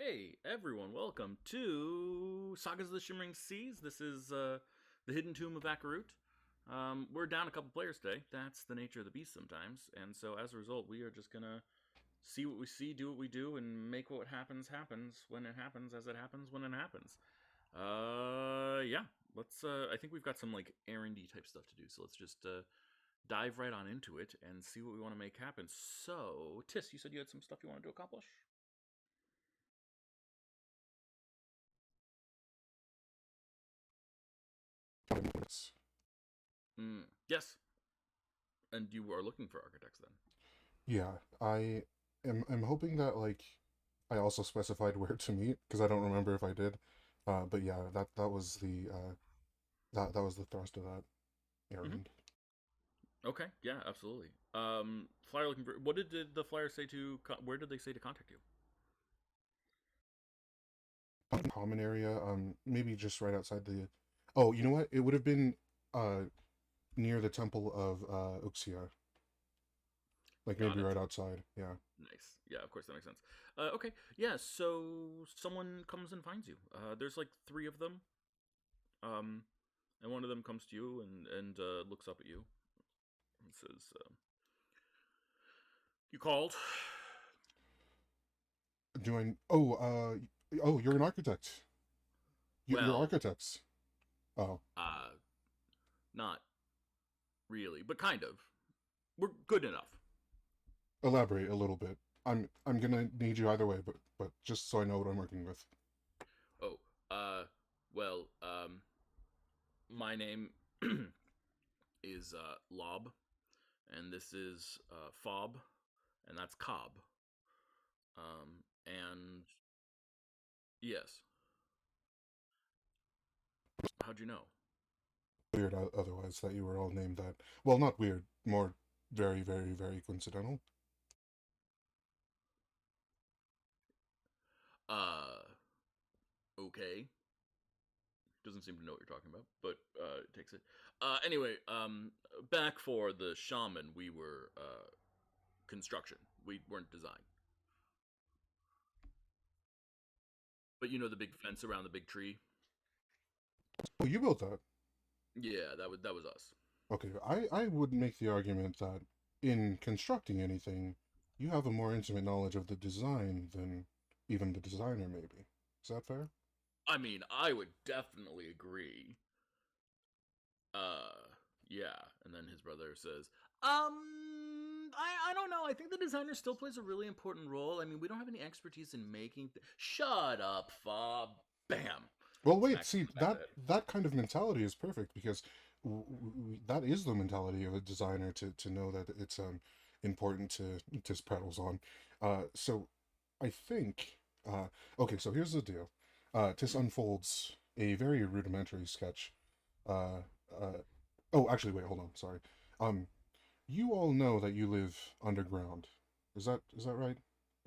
Hey everyone, welcome to Sagas of the Shimmering Seas. This is the Hidden Tomb of Akarut. We're down a couple players today. That's the nature of the beast sometimes. And so as a result, we are just gonna see what we see, do what we do, and make what happens happens when it happens, as it happens when it happens. Yeah. Let's. I think we've got some like errandy type stuff to do. So let's just dive right on into it and see what we want to make happen. So, Tis, you said you had some stuff you wanted to accomplish. 5 minutes. Yes. And you are looking for architects then? Yeah, I'm hoping that I also specified where to meet because I don't remember if I did. But yeah, that was that was the thrust of that Hmm. errand. Okay, yeah, absolutely. Flyer looking for. What did the flyer say to? Where did they say to contact you? Common area, maybe just right outside the. Oh, you know what? It would have been uh near the temple of Uxia, like Got maybe it. right outside. Yeah. Nice. Yeah, of course that makes sense. Okay, yeah. So someone comes and finds you. There's like three of them. Um, and one of them comes to you and looks up at you and says, "You called." Join. Oh, you're an architect. You're Well, architects. Oh, uh, not really, but kind of. We're good enough. elaborate a little bit. I'm gonna need you either way, but just so I know what I'm working with. Oh, uh, well, my name is Lob, and this is Fob, and that's Cobb. And yes, how'd you know? Weird otherwise that you were all named that. Well, not weird, more very, very, very coincidental. Uh, okay. Doesn't seem to know what you're talking about, but takes it. Anyway, back for the shaman, we were construction. We weren't design. But you know the big fence around the big tree? Oh, you built that. Yeah, that was us. Okay, I would make the argument that in constructing anything, you have a more intimate knowledge of the design than even the designer, maybe. Is that fair? I mean, I would definitely agree. Uh, yeah. And then his brother says, I don't know. I think the designer still plays a really important role. I mean, we don't have any expertise in making. Shut up, Fob. Bam. Well, wait, Smacks him see, on the back of that the head. that kind of mentality is perfect because that is the mentality of a designer to know that it's important to spread on. So I think okay, so here's the deal. Tis Mm-hmm. unfolds a very rudimentary sketch. Uh, uh, oh, actually, wait, hold on, sorry. Um, you all know that you live underground. Is that right?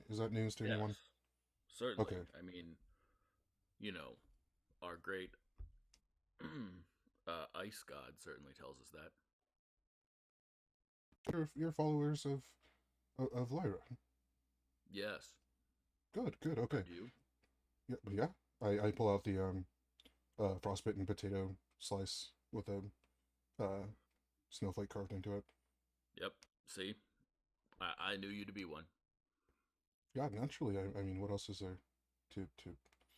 Is that news to anyone? Yes, certainly. Okay, I mean, you know, our great ice god certainly tells us that. you're followers of Lyra. Yes. Good. Okay. Aren't you? Yeah, but yeah. I pull out the frostbitten potato slice with a uh snowflake carved into it. Yep. See? I knew you to be one. Yeah, naturally. I mean, what else is there to?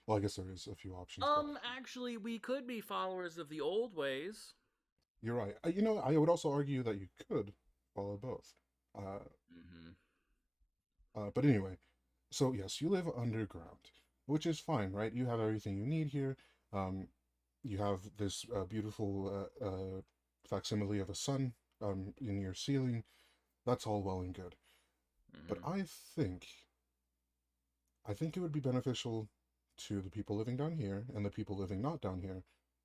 Well, I guess there is a few options, but Actually, we could be followers of the old ways. you're right. I would also argue that you could follow both. Uh, Mm-hmm. but anyway, so yes, you live underground, which is fine, right? You have everything you need here. Um, you have this beautiful facsimile of a sun in your ceiling. That's all well and good. But Mm-hmm. I think it would be beneficial to the people living down here and the people living not down here,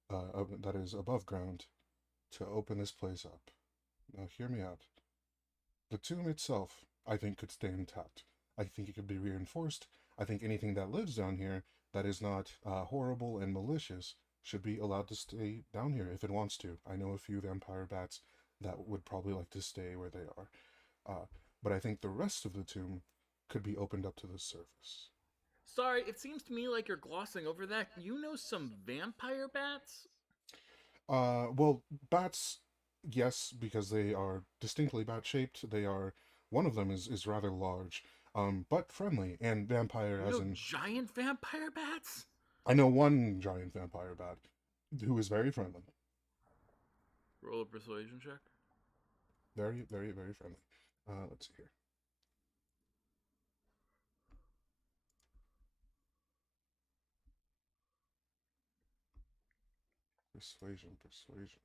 that is above ground, to open this place up. Now, hear me out. The tomb itself, I think, could stay intact. I think it could be reinforced. I think anything that lives down here that is not horrible and malicious should be allowed to stay down here if it wants to. I know a few vampire bats that would probably like to stay where they are. Uh, but I think the rest of the tomb could be opened up to the surface. Sorry, it seems to me like you're glossing over that. You know some vampire bats? Well, bats, yes, because they are distinctly bat-shaped. They are one of them is rather large, but friendly and vampire You as know in giant vampire bats? I know one giant vampire bat who is very friendly, Roll a persuasion check. very very very friendly. Let's see here. Persuasion, persuasion.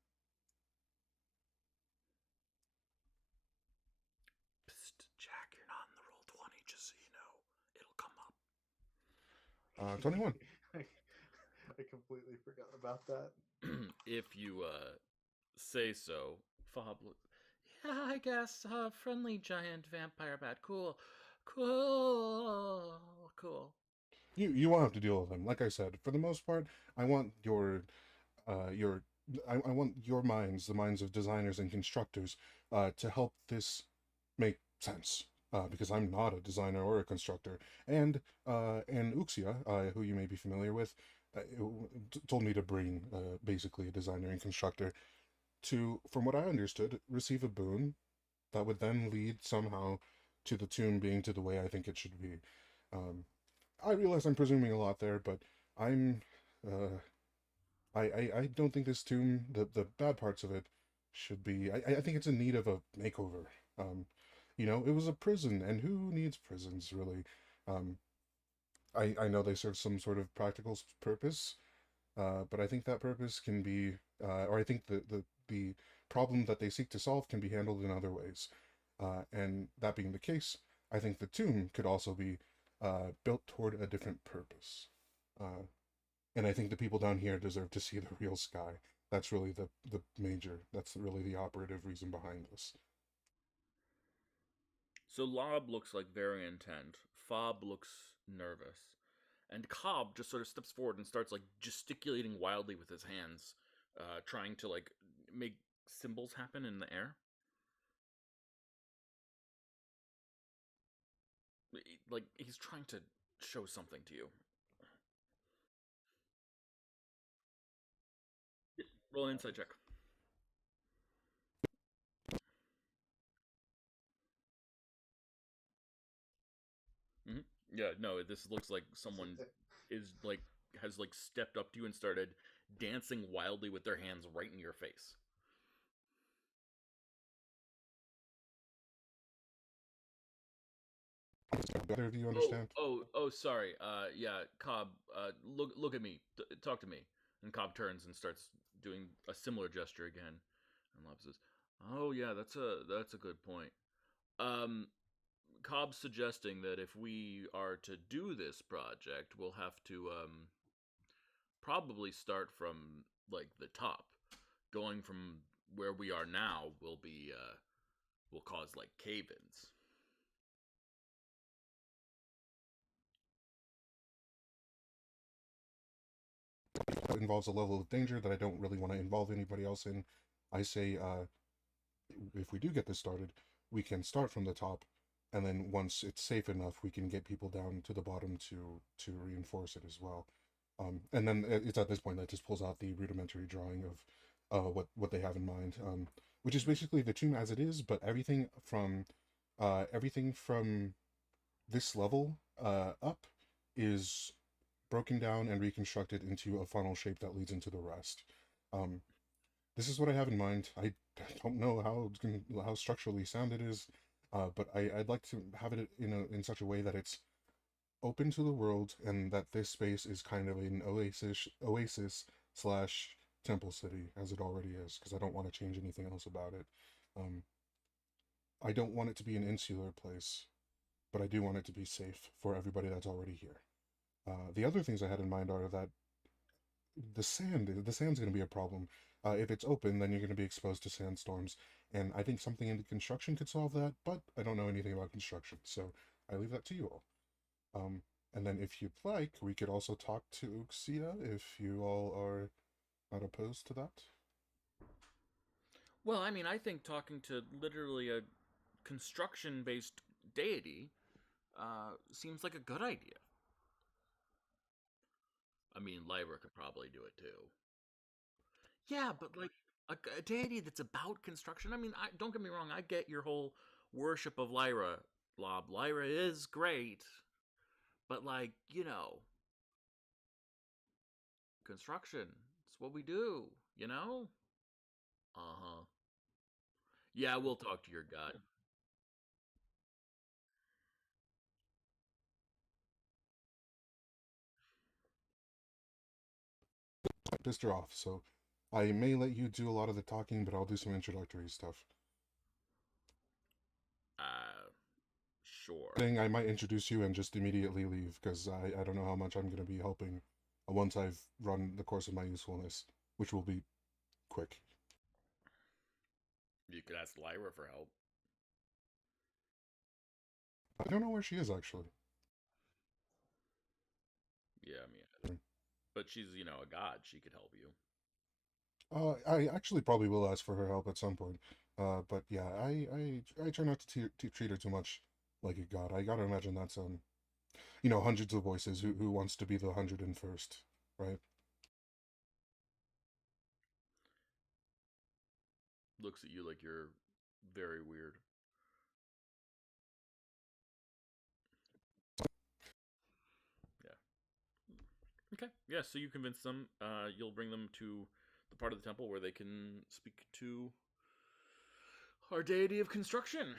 Psst, Jack, you're not in the roll 20, just so you know. It'll come up. 21. I completely forgot about that. If you say so, Fob. Yeah, I guess. Friendly giant vampire bat. Cool. Cool. Cool. You won't have to deal with them. Like I said, for the most part, I want your I want your minds, the minds of designers and constructors, to help this make sense. Because I'm not a designer or a constructor, and Uxia, who you may be familiar with, told me to bring basically a designer and constructor to, from what I understood, receive a boon that would then lead somehow to the tomb being to the way I think it should be. Um, I realize I'm presuming a lot there, but I'm uh, I don't think this tomb, the bad parts of it, should be. I think it's in need of a makeover. Um, it was a prison, and who needs prisons really? Um, I know they serve some sort of practical purpose, but I think that purpose can be, or I think the problem that they seek to solve can be handled in other ways. And that being the case, I think the tomb could also be built toward a different purpose. Uh, and I think the people down here deserve to see the real sky. That's really that's really the operative reason behind this. So Lob looks like very intent. Fob looks nervous. And Cobb just sort of steps forward and starts like gesticulating wildly with his hands, trying to like make symbols happen in the air. Like he's trying to show something to you. Roll an insight check. hmm Yeah, no, this looks like someone is like has like stepped up to you and started dancing wildly with their hands right in your face. Better, do you Oh, understand? sorry. Yeah, Cobb. Look at me. Talk to me. And Cobb turns and starts doing a similar gesture again. And Lob says, "Oh yeah, that's a good point." Um, Cobb's suggesting that if we are to do this project, we'll have to probably start from like the top. Going from where we are now will cause like cave-ins. That involves a level of danger that I don't really want to involve anybody else in. I say, if we do get this started, we can start from the top, and then once it's safe enough, we can get people down to the bottom to reinforce it as well. And then it's at this point that just pulls out the rudimentary drawing of what they have in mind, which is basically the tomb as it is, but everything from this level up is broken down and reconstructed into a funnel shape that leads into the rest. Um, this is what I have in mind. I don't know how structurally sound it is, but I'd like to have it in such a way that it's open to the world and that this space is kind of an oasis slash temple city as it already is, because I don't want to change anything else about it. Um, I don't want it to be an insular place, but I do want it to be safe for everybody that's already here. The other things I had in mind are that the sand's going to be a problem. If it's open, then you're going to be exposed to sandstorms, and I think something in the construction could solve that, but I don't know anything about construction, so I leave that to you all. Um, and then if you'd like, we could also talk to Uxia if you all are not opposed to that. Well, I mean, I think talking to literally a construction based deity seems like a good idea. I mean, Lyra could probably do it too. Yeah, but like a deity that's about construction. I mean, don't get me wrong. I get your whole worship of Lyra, Lob. Lyra is great, but like construction. It's what we do. You know. Uh huh. Yeah, we'll talk to your god. I pissed her off, so I may let you do a lot of the talking, but I'll do some introductory stuff. Sure. Thing I might introduce you and just immediately leave because I don't know how much I'm going to be helping once I've run the course of my usefulness, which will be quick. You could ask Lyra for help. I don't know where she is actually. Yeah, I mean, but she's a god. She could help you. I actually probably will ask for her help at some point. But yeah, I try not to treat her too much like a god. I gotta imagine that's hundreds of voices. Who wants to be the 101st, right? Looks at you like you're very weird. Yeah. Okay. Yeah. So you convince them. You'll bring them to the part of the temple where they can speak to our deity of construction,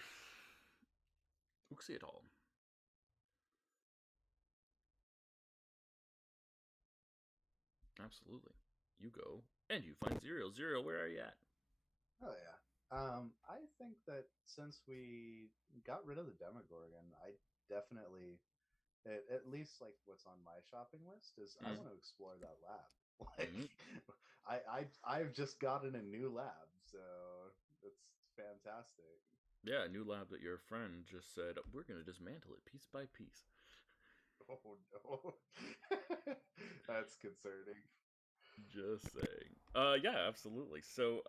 Uxiatol. Absolutely. You go and you find Zerial. Zerial, where are you at? Oh yeah. I think that since we got rid of the Demogorgon, I definitely, at least like what's on my shopping list is I Mm. want to explore that lab. Like, Mm. I've just gotten a new lab, so it's fantastic. Yeah, a new lab that your friend just said we're going to dismantle it piece by piece. Oh no, that's concerning. Just saying. Yeah, absolutely. So,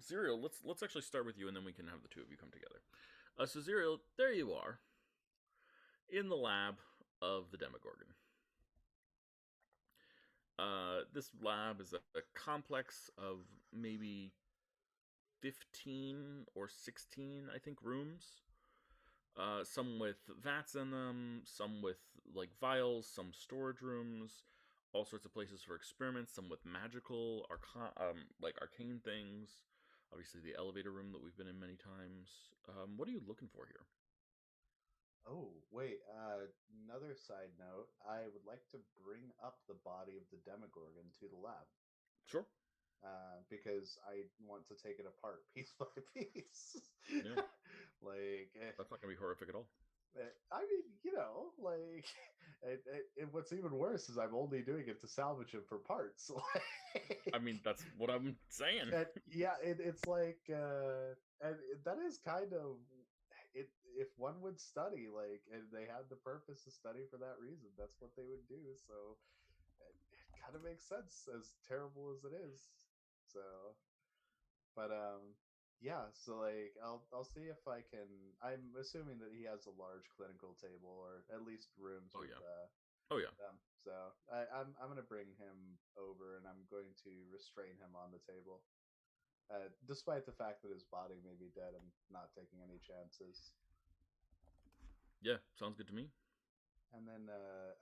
Zerial, let's actually start with you, and then we can have the two of you come together. So Zerial, there you are in the lab of the Demogorgon. This lab is a complex of maybe 15 or 16, I think, rooms. Some with vats in them, some with like vials, some storage rooms, all sorts of places for experiments. Some with magical, like arcane things. Obviously, the elevator room that we've been in many times. What are you looking for here? Oh, wait. Another side note. I would like to bring up the body of the Demogorgon to the lab. Sure. Because I want to take it apart piece by piece. Yeah, like, that's not gonna be horrific at all. I mean, like, what's even worse is I'm only doing it to salvage him for parts. I mean, that's what I'm saying. And yeah, it's like, and that is kind of it. If one would study, like, and they had the purpose to study for that reason, that's what they would do. So it kind of makes sense, as terrible as it is. So, but yeah. So like, I'll see if I can. I'm assuming that he has a large clinical table, or at least rooms Oh with yeah. Oh yeah. them. So I'm gonna bring him over, and I'm going to restrain him on the table. Despite the fact that his body may be dead, I'm not taking any chances. Yeah, sounds good to me. And then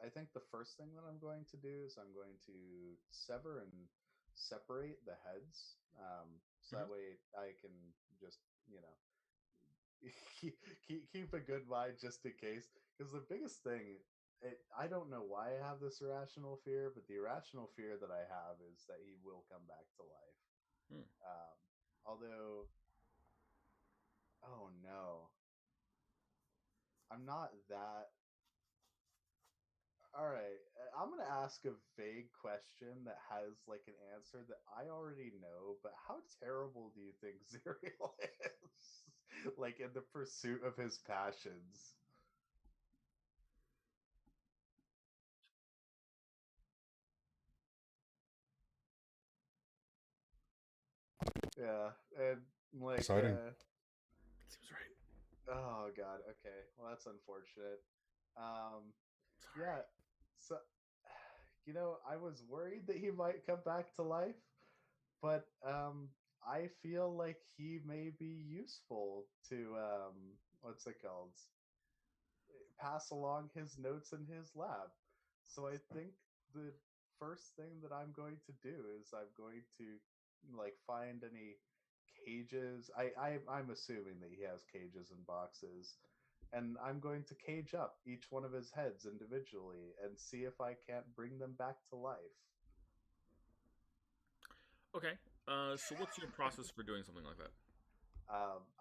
I think the first thing that I'm going to do is I'm going to sever and separate the heads. So Hmm. that way I can just, you know, keep a good mind just in case. Because the biggest thing, I don't know why I have this irrational fear, but the irrational fear that I have is that he will come back to life. Hmm. Um, although, oh no, I'm not that. All right, I'm gonna ask a vague question that has like an answer that I already know. But how terrible do you think Zerial is? Like in the pursuit of his passions. Yeah, and like, Exciting. Seems right. oh god, okay, well that's unfortunate. Um, Sorry. yeah, so I was worried that he might come back to life, but I feel like he may be useful to what's it called? Pass along his notes in his lab. So I think the first thing that I'm going to do is I'm going to like find any cages. I'm assuming that he has cages and boxes, and I'm going to cage up each one of his heads individually and see if I can't bring them back to life. Okay. So what's your process for doing something like that?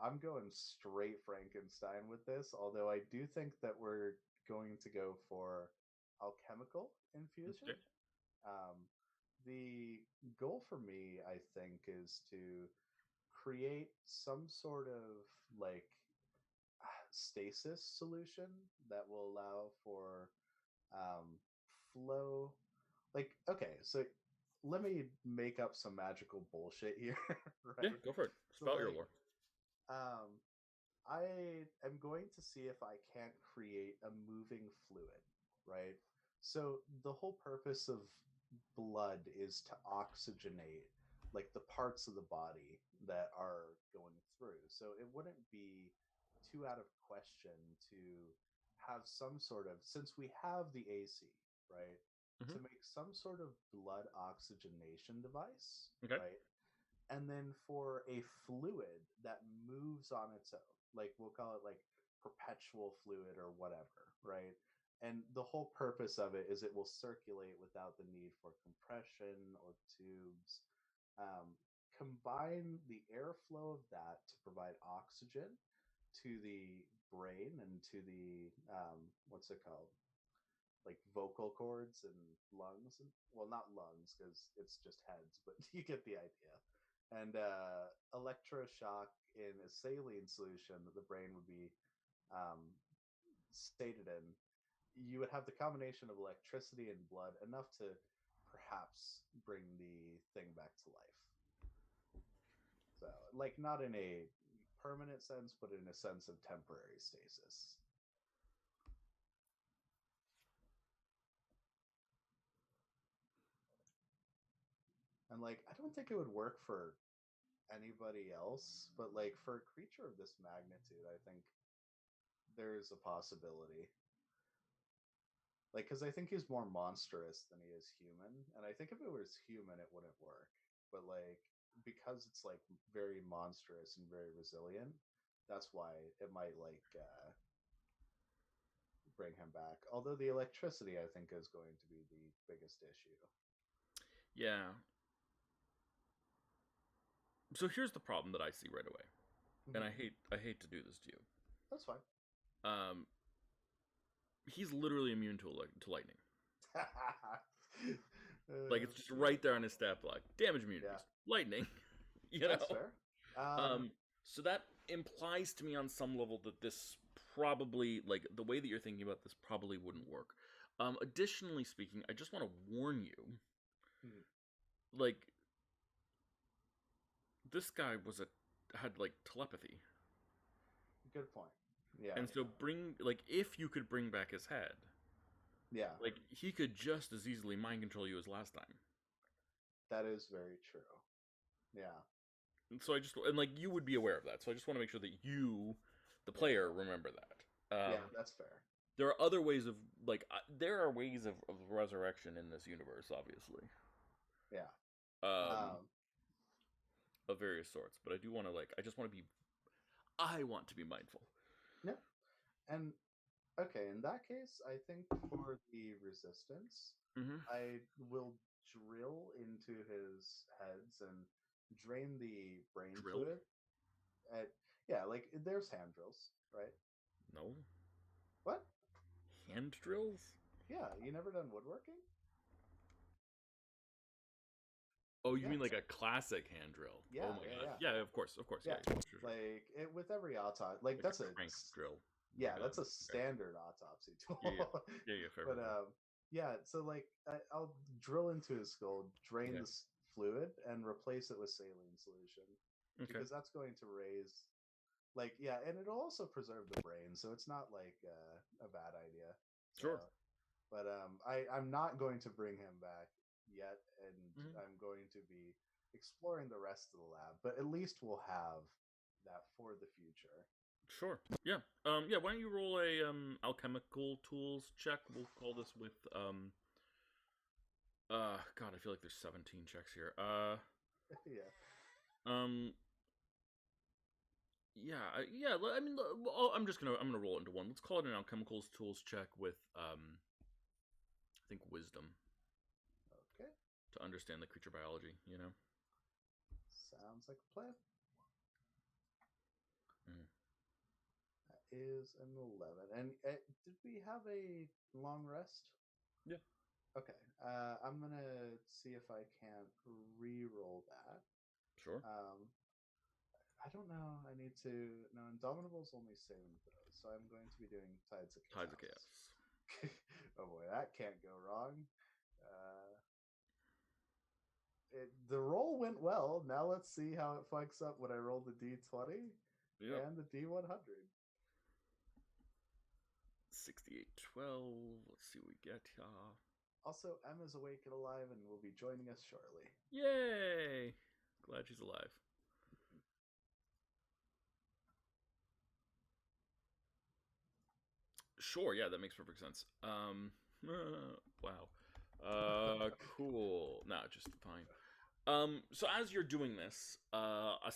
I'm going straight Frankenstein with this, although I do think that we're going to go for alchemical infusion. Okay. Um, the goal for me, I think, is to create some sort of like stasis solution that will allow for um, flow. Like, okay, so let me make up some magical bullshit here, Yeah, right? go for it. So, Spout your like, lore. um, I am going to see if I can't create a moving fluid, right? So the whole purpose of blood is to oxygenate like the parts of the body that are going through. So it wouldn't be too out of question to have some sort of, since we have the AC, right? Hmm. To make some sort of blood oxygenation device, Okay. right? And then for a fluid that moves on its own, like we'll call it like perpetual fluid or whatever, right? And the whole purpose of it is it will circulate without the need for compression or tubes. um, Combine the airflow of that to provide oxygen to the brain and to the what's it called, like vocal cords and lungs, and well, not lungs because it's just heads, but you get the idea. And electroshock in a saline solution that the brain would be um, stated in, you would have the combination of electricity and blood enough to perhaps bring the thing back to life. So, like, not in a permanent sense, but in a sense of temporary stasis. And like, I don't think it would work for anybody else, but like for a creature of this magnitude, I think there's a possibility. Like, because I think he's more monstrous than he is human, and I think if it was human, it wouldn't work. But like, because it's like very monstrous and very resilient, that's why it might like bring him back. Although the electricity, I think, is going to be the biggest issue. Yeah. So here's the problem that I see right away, and Mm-hmm. I hate to do this to you. That's fine. Um, he's literally immune to lightning. Like it's just right there on his stat block. Damage immunities, Yeah, lightning. You that's know. fair. So that implies to me on some level that this probably, like the way that you're thinking about this, probably wouldn't work. Additionally speaking, I just want to warn you, Hmm, like this guy had like telepathy, good point. Yeah, and so bring like if you could bring back his head, yeah, like he could just as easily mind control you as last time. that is very true. Yeah, And so I just and like you would be aware of that. So I just want to make sure that you, the yeah, player, remember that. yeah. That's fair. There are other ways of like there are ways of resurrection in this universe, obviously, Yeah. um, Um, of various sorts. But I do want to like I just want to be I want to be mindful. yeah. And okay, in that case, I think for the resistance, Mm-hmm. I will drill into his heads and drain the brain Drill? fluid. At Yeah, like there's hand drills, right? No What? hand drills. Yeah, you never done woodworking? Oh, you Yeah, mean like a classic hand drill? Oh yeah, my yeah, god. yeah, Yeah, of course, yeah, yeah. sure, sure. Like it with every autopsy, like Like that's a a crank drill, like yeah, that's a okay. standard autopsy Yeah, yeah, tool. yeah, yeah. Fair, But fair, fair. yeah. So like I'll drill into his skull, drain Okay, the fluid, and replace it with saline solution okay, because that's going to raise like yeah, and it'll also preserve the brain, so it's not like a bad idea. So sure. But I'm not going to bring him back yet, and Mhm. I'm going to be exploring the rest of the lab. But at least we'll have that for the future. Sure. Yeah. Yeah. Why don't you roll a alchemical tools check? We'll call this with God, I feel like there's 17 checks here. Yeah. Um. Yeah. Yeah. I mean, I'm gonna roll it into one. Let's call it an alchemicals tools check with I think wisdom Okay. to understand the creature biology. You know. Sounds like a plan. Mm. That is an 11. And did we have a long rest? Yeah. Okay. I'm gonna see if I can re-roll that. Sure. I don't know. I need to. No, Indomitable's only saving throws, so I'm going to be doing Tides of Tides of Chaos. chaos. Oh boy, that can't go wrong. The roll went well. Now let's see how it fucks up when I roll the D20 Yep. and the D100. 6812. Let's see what we get. Also, Emma's awake and alive and will be joining us shortly. Yay! Glad she's alive. Sure, yeah, that makes perfect sense. Wow. Cool. Nah, just fine. So as you're doing this, a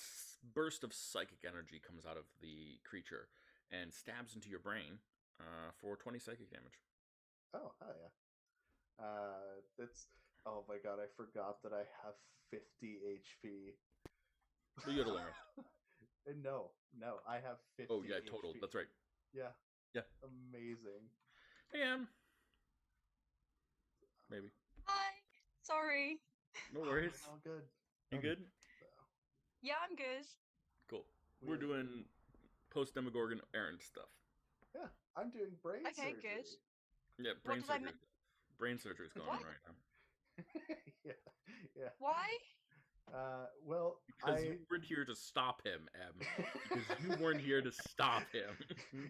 burst of psychic energy comes out of the creature and stabs into your brain, for 20 psychic damage. Oh, hell yeah. That's. Oh my god, I forgot that I have 50 HP. Well, you had a long rest. No, I have 50 Oh yeah, total. HP. That's right. Yeah, Yeah. amazing. Hey, Em. Maybe. Hi. Sorry. No worries. It's all good. You good? So, Yeah, I'm good. Cool. We're doing post-Demogorgon errand stuff. Yeah, I'm doing brain Okay, surgery. good. Yeah, What brain did I surgery. Brain surgery is going on What? right now. Yeah. Why? Well, Because you weren't here to stop him, Em. Because you weren't here to stop him.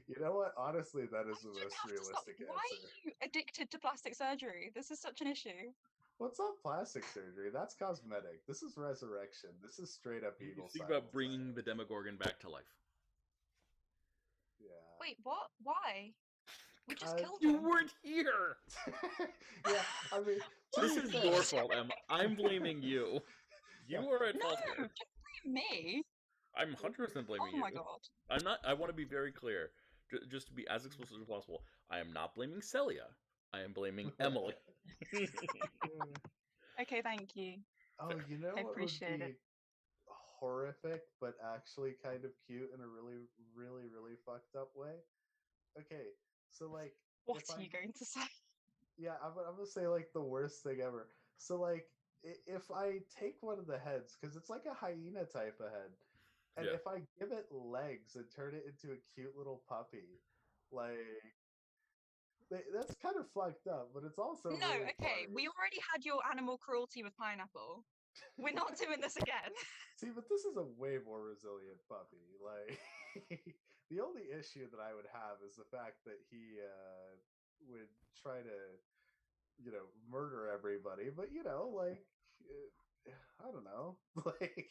You know what? Honestly, that is the I didn't most have to stop. realistic Why answer. are you addicted to plastic surgery? This is such an issue. Well, it's not plastic surgery. That's cosmetic. This is resurrection. This is straight up You evil. think about bringing the Demogorgon back to life. Yeah. Wait, what? Why? We just killed You him. weren't here. Yeah, I mean, This is your fault, Em. I'm blaming you. You are at No, fault don't here. blame me. I'm 100% blaming Oh you. my god. I'm not. I want to be very clear, just to be as explicit as possible. I am not blaming Celia. I am blaming Emily. Okay, thank you. Oh, you know I what would appreciate be it. horrific, but actually kind of cute in a really, really, really fucked up way? Okay, so like, What if are you going to say? yeah, I'm gonna say like the worst thing ever. So like, if I take one of the heads, because it's like a hyena type of head, and Yeah. if I give it legs and turn it into a cute little puppy, like that's kind of fucked up, but it's also No, really okay, funny. we already had your animal cruelty with pineapple. We're not doing this again. See, but this is a way more resilient puppy. Like, the only issue that I would have is the fact that he would try to, murder everybody. But like, I don't know, like,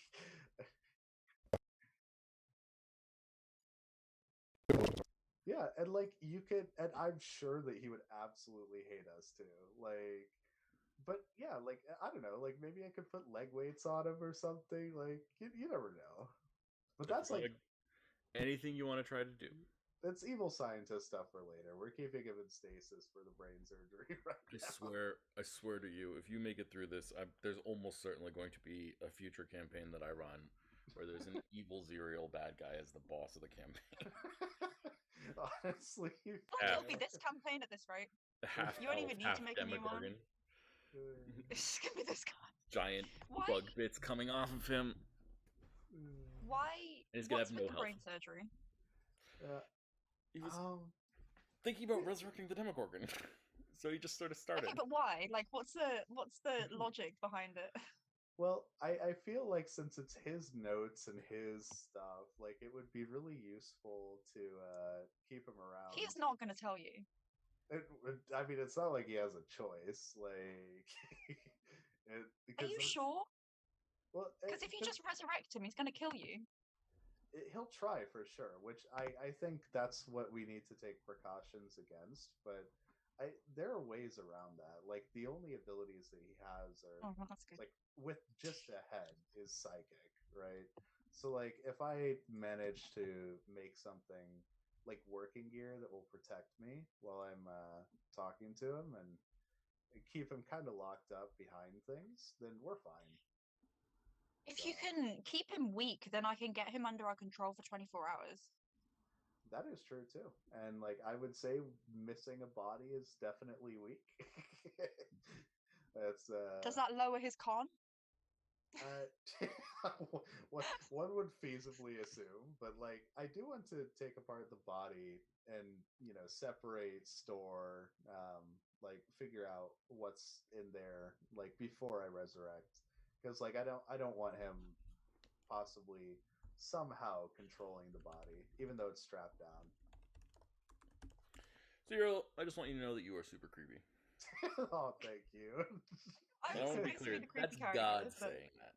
yeah, and like you could, and I'm sure that he would absolutely hate us too. Like, but yeah, like I don't know, like maybe I could put leg weights on him or something. Like, you never know. But that's like anything you want to try to do. That's evil scientist stuff for later. We're keeping him in stasis for the brain surgery right now. I swear to you, if you make it through this, there's almost certainly going to be a future campaign that I run where there's an evil Zerial bad guy as the boss of the campaign. Honestly, It'll be this campaign at this rate. Half You won't elf, even need half to make a new one. Demogorgon. It's gonna be this guy. Giant Why? bug bits coming off of him. Why? And he's gonna What's have with no the health. brain surgery? He was thinking about resurrecting the Demogorgon, so he just sort of started. Okay, but why? Like, what's the logic behind it? Well, I feel like since it's his notes and his stuff, like it would be really useful to keep him around. He's not gonna tell you. I mean, it's not like he has a choice. Like, Are because you that's sure? well, Because if you just resurrect him, he's going to kill you. he'll try for sure. Which I think that's what we need to take precautions against. But there are ways around that. Like the only abilities that he has are Oh, well, that's good. like with just a head is psychic, right? So like if I manage to make something like working gear that will protect me while I'm talking to him and keep him kind of locked up behind things, then we're fine. If So you can keep him weak, then I can get him under our control for 24 hours. that is true too. And like I would say missing a body is definitely weak. That's Does that lower his con? one would feasibly assume, but like I do want to take apart the body and separate, store, like figure out what's in there, like before I resurrect, because like I don't want him possibly somehow controlling the body, even though it's strapped down. Zero, I just want you to know that you are super creepy. Oh, thank you. I'm And I want to be supposed to clear, be the creepy that's character, God but saying that.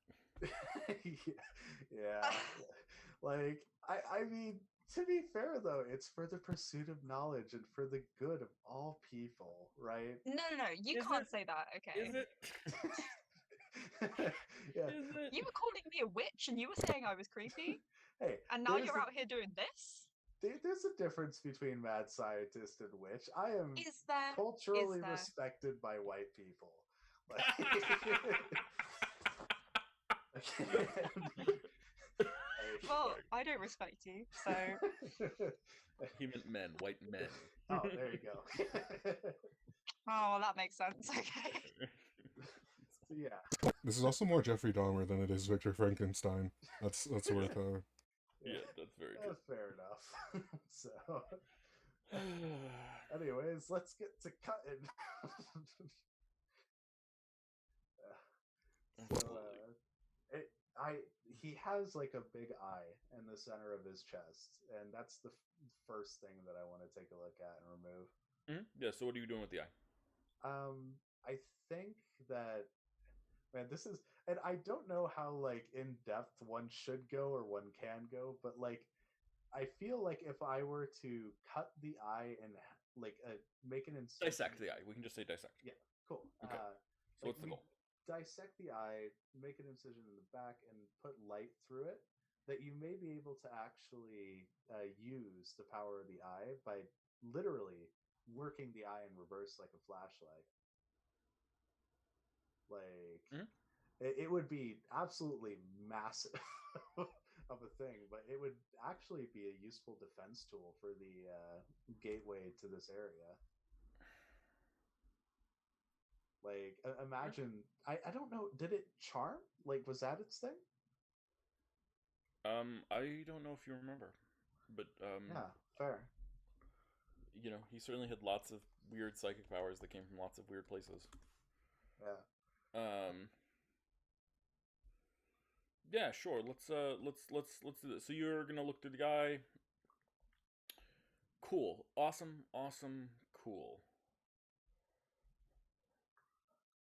Yeah. Like I mean, to be fair though, it's for the pursuit of knowledge and for the good of all people, right? no, you Is can't it? say that. Is Okay. it? Yeah. Is it? You were calling me a witch, and you were saying I was creepy, Hey, and now you're out here doing this. there's a difference between mad scientist and witch. I am Is there? culturally there? respected by white people. Like, Well, I don't respect you, so He meant men, white men. oh, there you go. oh, well, that makes sense. Okay. So yeah, This is also more Jeffrey Dahmer than it is Victor Frankenstein. That's worth Yeah, that's very true. that's fair enough. So, anyways, let's get to cutting. So, he has like a big eye in the center of his chest, and that's the first thing that I want to take a look at and remove. Yeah, so what are you doing with the eye? I think that man, this is, and I don't know how like in depth one should go or one can go, but like I feel like if I were to cut the eye and like make an incision, Dissect the eye. We can just say dissect. yeah, cool. Okay. So Like what's the we goal? dissect the eye, make an incision in the back, and put light through it, that you may be able to actually use the power of the eye by literally working the eye in reverse like a flashlight. Like Mhm. it would be absolutely massive of a thing, but it would actually be a useful defense tool for the gateway to this area. Like, imagine, I don't know, did it charm? Like, was that its thing? I don't know if you remember, but Yeah, fair. he certainly had lots of weird psychic powers that came from lots of weird places. Yeah. Yeah, sure. Let's do this. So you're gonna look through the guy. Cool. Awesome. Cool.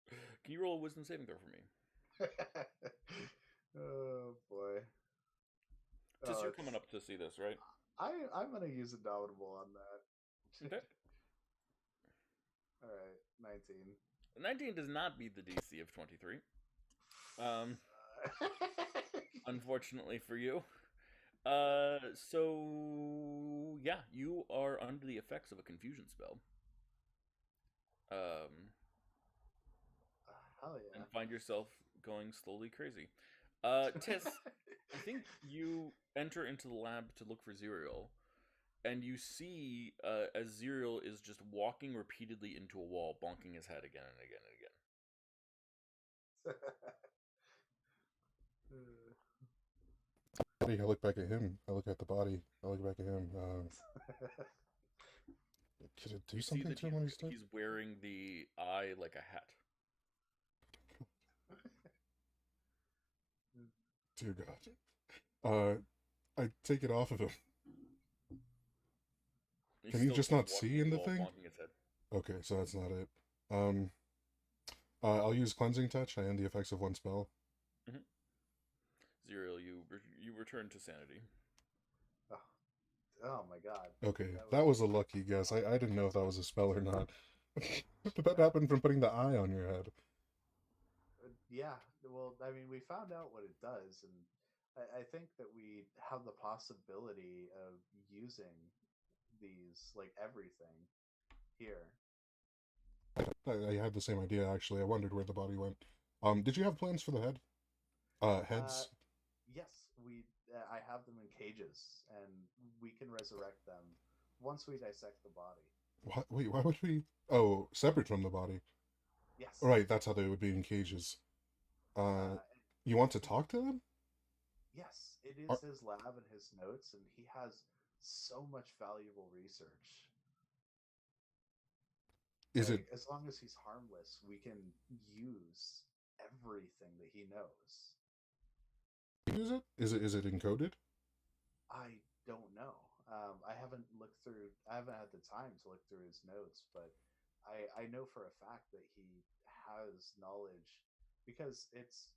Can you roll a wisdom saving throw for me? Oh boy. Just you're It's- coming up to see this, right? I'm gonna use a downable on that. Okay. All right, 19. 19 does not beat the DC of 23. Unfortunately for you. So yeah, you are under the effects of a confusion spell. Hell yeah. And find yourself going slowly crazy. Tiss, I think you enter into the lab to look for Zerial, and you see as Zerial is just walking repeatedly into a wall, bonking his head again and again and again. I look back at him. I look at the body. I look back at him. Could it do You see something that to him when he's dead? he's wearing the eye like a hat. Dear God. I take it off of him. He's Can you still just keeps not walking see in the wall, thing? bonking his head. Okay, so that's not it. Um, I'll use Cleansing Touch. I end the effects of one spell. Mm-hmm. Zero, you return to sanity. Oh, oh my god. Okay, That that was was a lucky guess. I didn't know if that was a spell or not. But that happened from putting the eye on your head. yeah. Well, I mean, we found out what it does, and I think that we have the possibility of using these like everything here. I had the same idea actually. I wondered where the body went. Did you have plans for the head? Uh, Heads. yes, we. I have them in cages, and we can resurrect them once we dissect the body. What? Wait, why would we? Oh, separate from the body. Yes. Right, that's how they would be in cages. Uh, Uh, you want to talk to them? yes, it is Are, his lab and his notes, and he has so much valuable research. is it Like, as long as he's harmless, we can use everything that he knows. use it? Is it encoded? I don't know. I haven't looked through. I haven't had the time to look through his notes, but I know for a fact that he has knowledge because it's,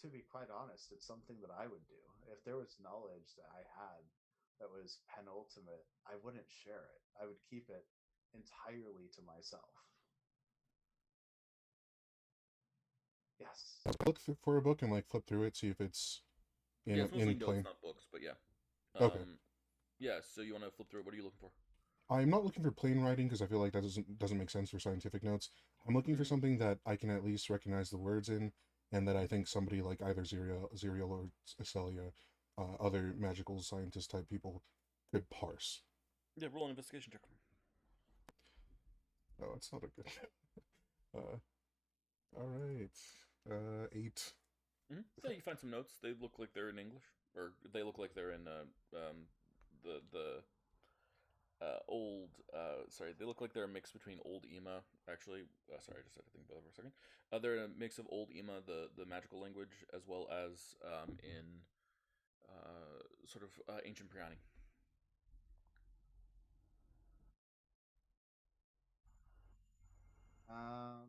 to be quite honest, it's something that I would do. If there was knowledge that I had that was penultimate, I wouldn't share it. I would keep it entirely to myself. Yes. For a book and like flip through it, see if it's Yeah, it's mostly in notes, plain. not books, but yeah. Okay. Yeah. So you want to flip through it? What are you looking for? I'm not looking for plain writing because I feel like that doesn't make sense for scientific notes. I'm looking for Mm-hmm. something that I can at least recognize the words in, and that I think somebody like either Zerial or Celia, other magical scientist type people, could parse. Yeah, roll an investigation check. Oh, it's not a good. Uh, all right. 8. Mm-hmm. Yeah, you find some notes. They look like they're in English, or they look like they're in the old. Sorry, they look like they're a mix between old Ema. Actually, sorry, I just had to think about that for a second. They're a mix of old Ema, the magical language, as well as in sort of ancient Priani. Um,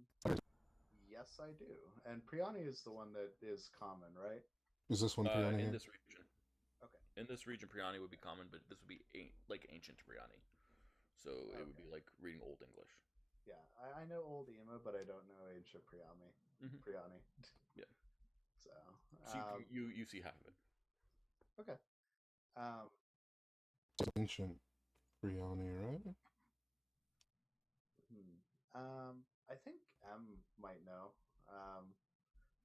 yes, I do. And Priani is the one that is common, right? Is this one Priana In here? this region, Okay. Priani would be common, but this would be like ancient Priani. So it would Okay. be like reading Old English. Yeah, I know Old Ema, but I don't know ancient Priami. Mm-hmm. Priani. Yeah. So, So you see half of it. okay. Um, Ancient Briani, right? hmm. I think M might know.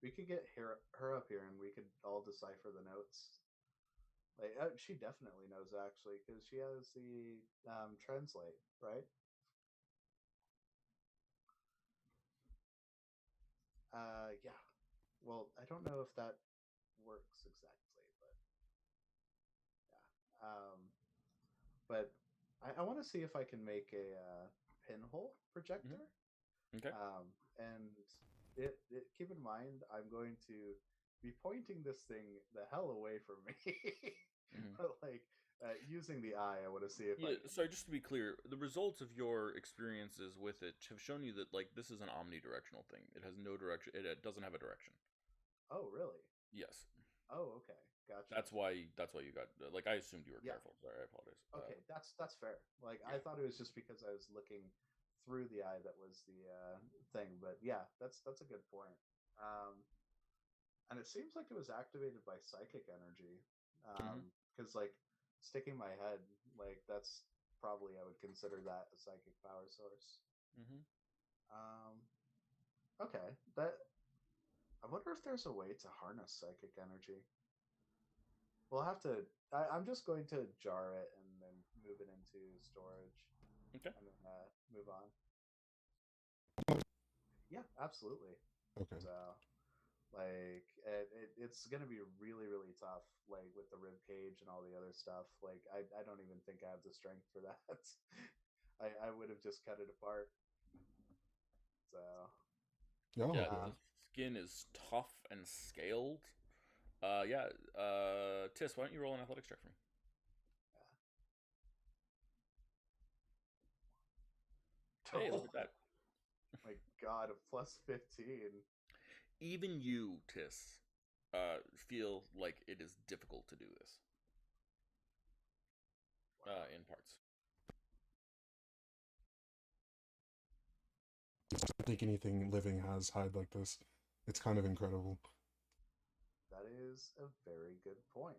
We could get her up here, and we could all decipher the notes. Like, she definitely knows actually, because she has the translate, right? Yeah. Well, I don't know if that works exactly, but yeah. But I want to see if I can make a pinhole projector. Mm-hmm. Okay. And keep in mind, I'm going to be pointing this thing the hell away from me. Mm-hmm. Like using the eye, I want to see if I Yeah. can. Sorry, just to be clear, the results of your experiences with it have shown you that like this is an omnidirectional thing. It has no direction. It doesn't have a direction. Oh, really? Yes. Oh, okay, gotcha. That's why. That's why you got. Like I assumed you were Yeah. careful. Sorry, I apologize. Okay, that's fair. Like I Yeah. thought it was just because I was looking through the eye that was the thing, but yeah, that's a good point. Um, and it seems like it was activated by psychic energy, Mm-hmm. because like sticking my head, like that's probably I would consider that a psychic power source. Mm-hmm. Um, okay, that I wonder if there's a way to harness psychic energy. We'll have to. I'm just going to jar it and then move it into storage, Okay. and then move on. Yeah, absolutely. Okay. So, like, it's gonna be really, really tough. Like with the rib cage and all the other stuff. Like, I don't even think I have the strength for that. I would have just cut it apart. So, Oh, Yeah. okay. The skin is tough and scaled. Yeah. Tis, why don't you roll an athletics check for me? yeah. Hey, look at that. My God, a plus 15. Even you, Tis, feel like it is difficult to do this in parts. I don't think anything living has hide like this. It's kind of incredible. That is a very good point.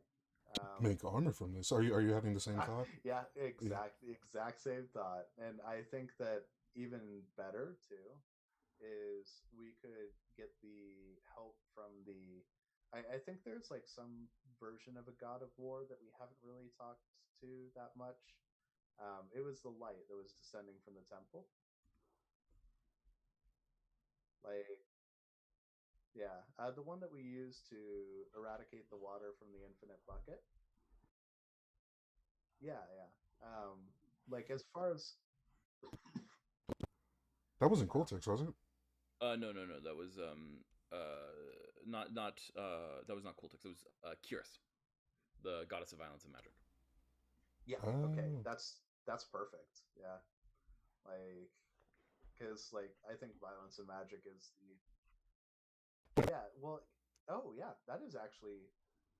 Make armor from this. Are you having the same thought? Yeah, Yeah. exact same thought. And I think that even better too is we could get the help from the. I think there's like some version of a God of War that we haven't really talked to that much. It was the light that was descending from the temple. Like, yeah, the one that we used to eradicate the water from the infinite bucket. Yeah, yeah. Like as far as That wasn't yeah, Cortex, was it? No, no, no. That was not that was not Kultix. It was Kirith, the goddess of violence and magic. yeah. Okay, Oh, that's perfect. Yeah, like because like I think violence and magic is the yeah. Well, oh yeah, that is actually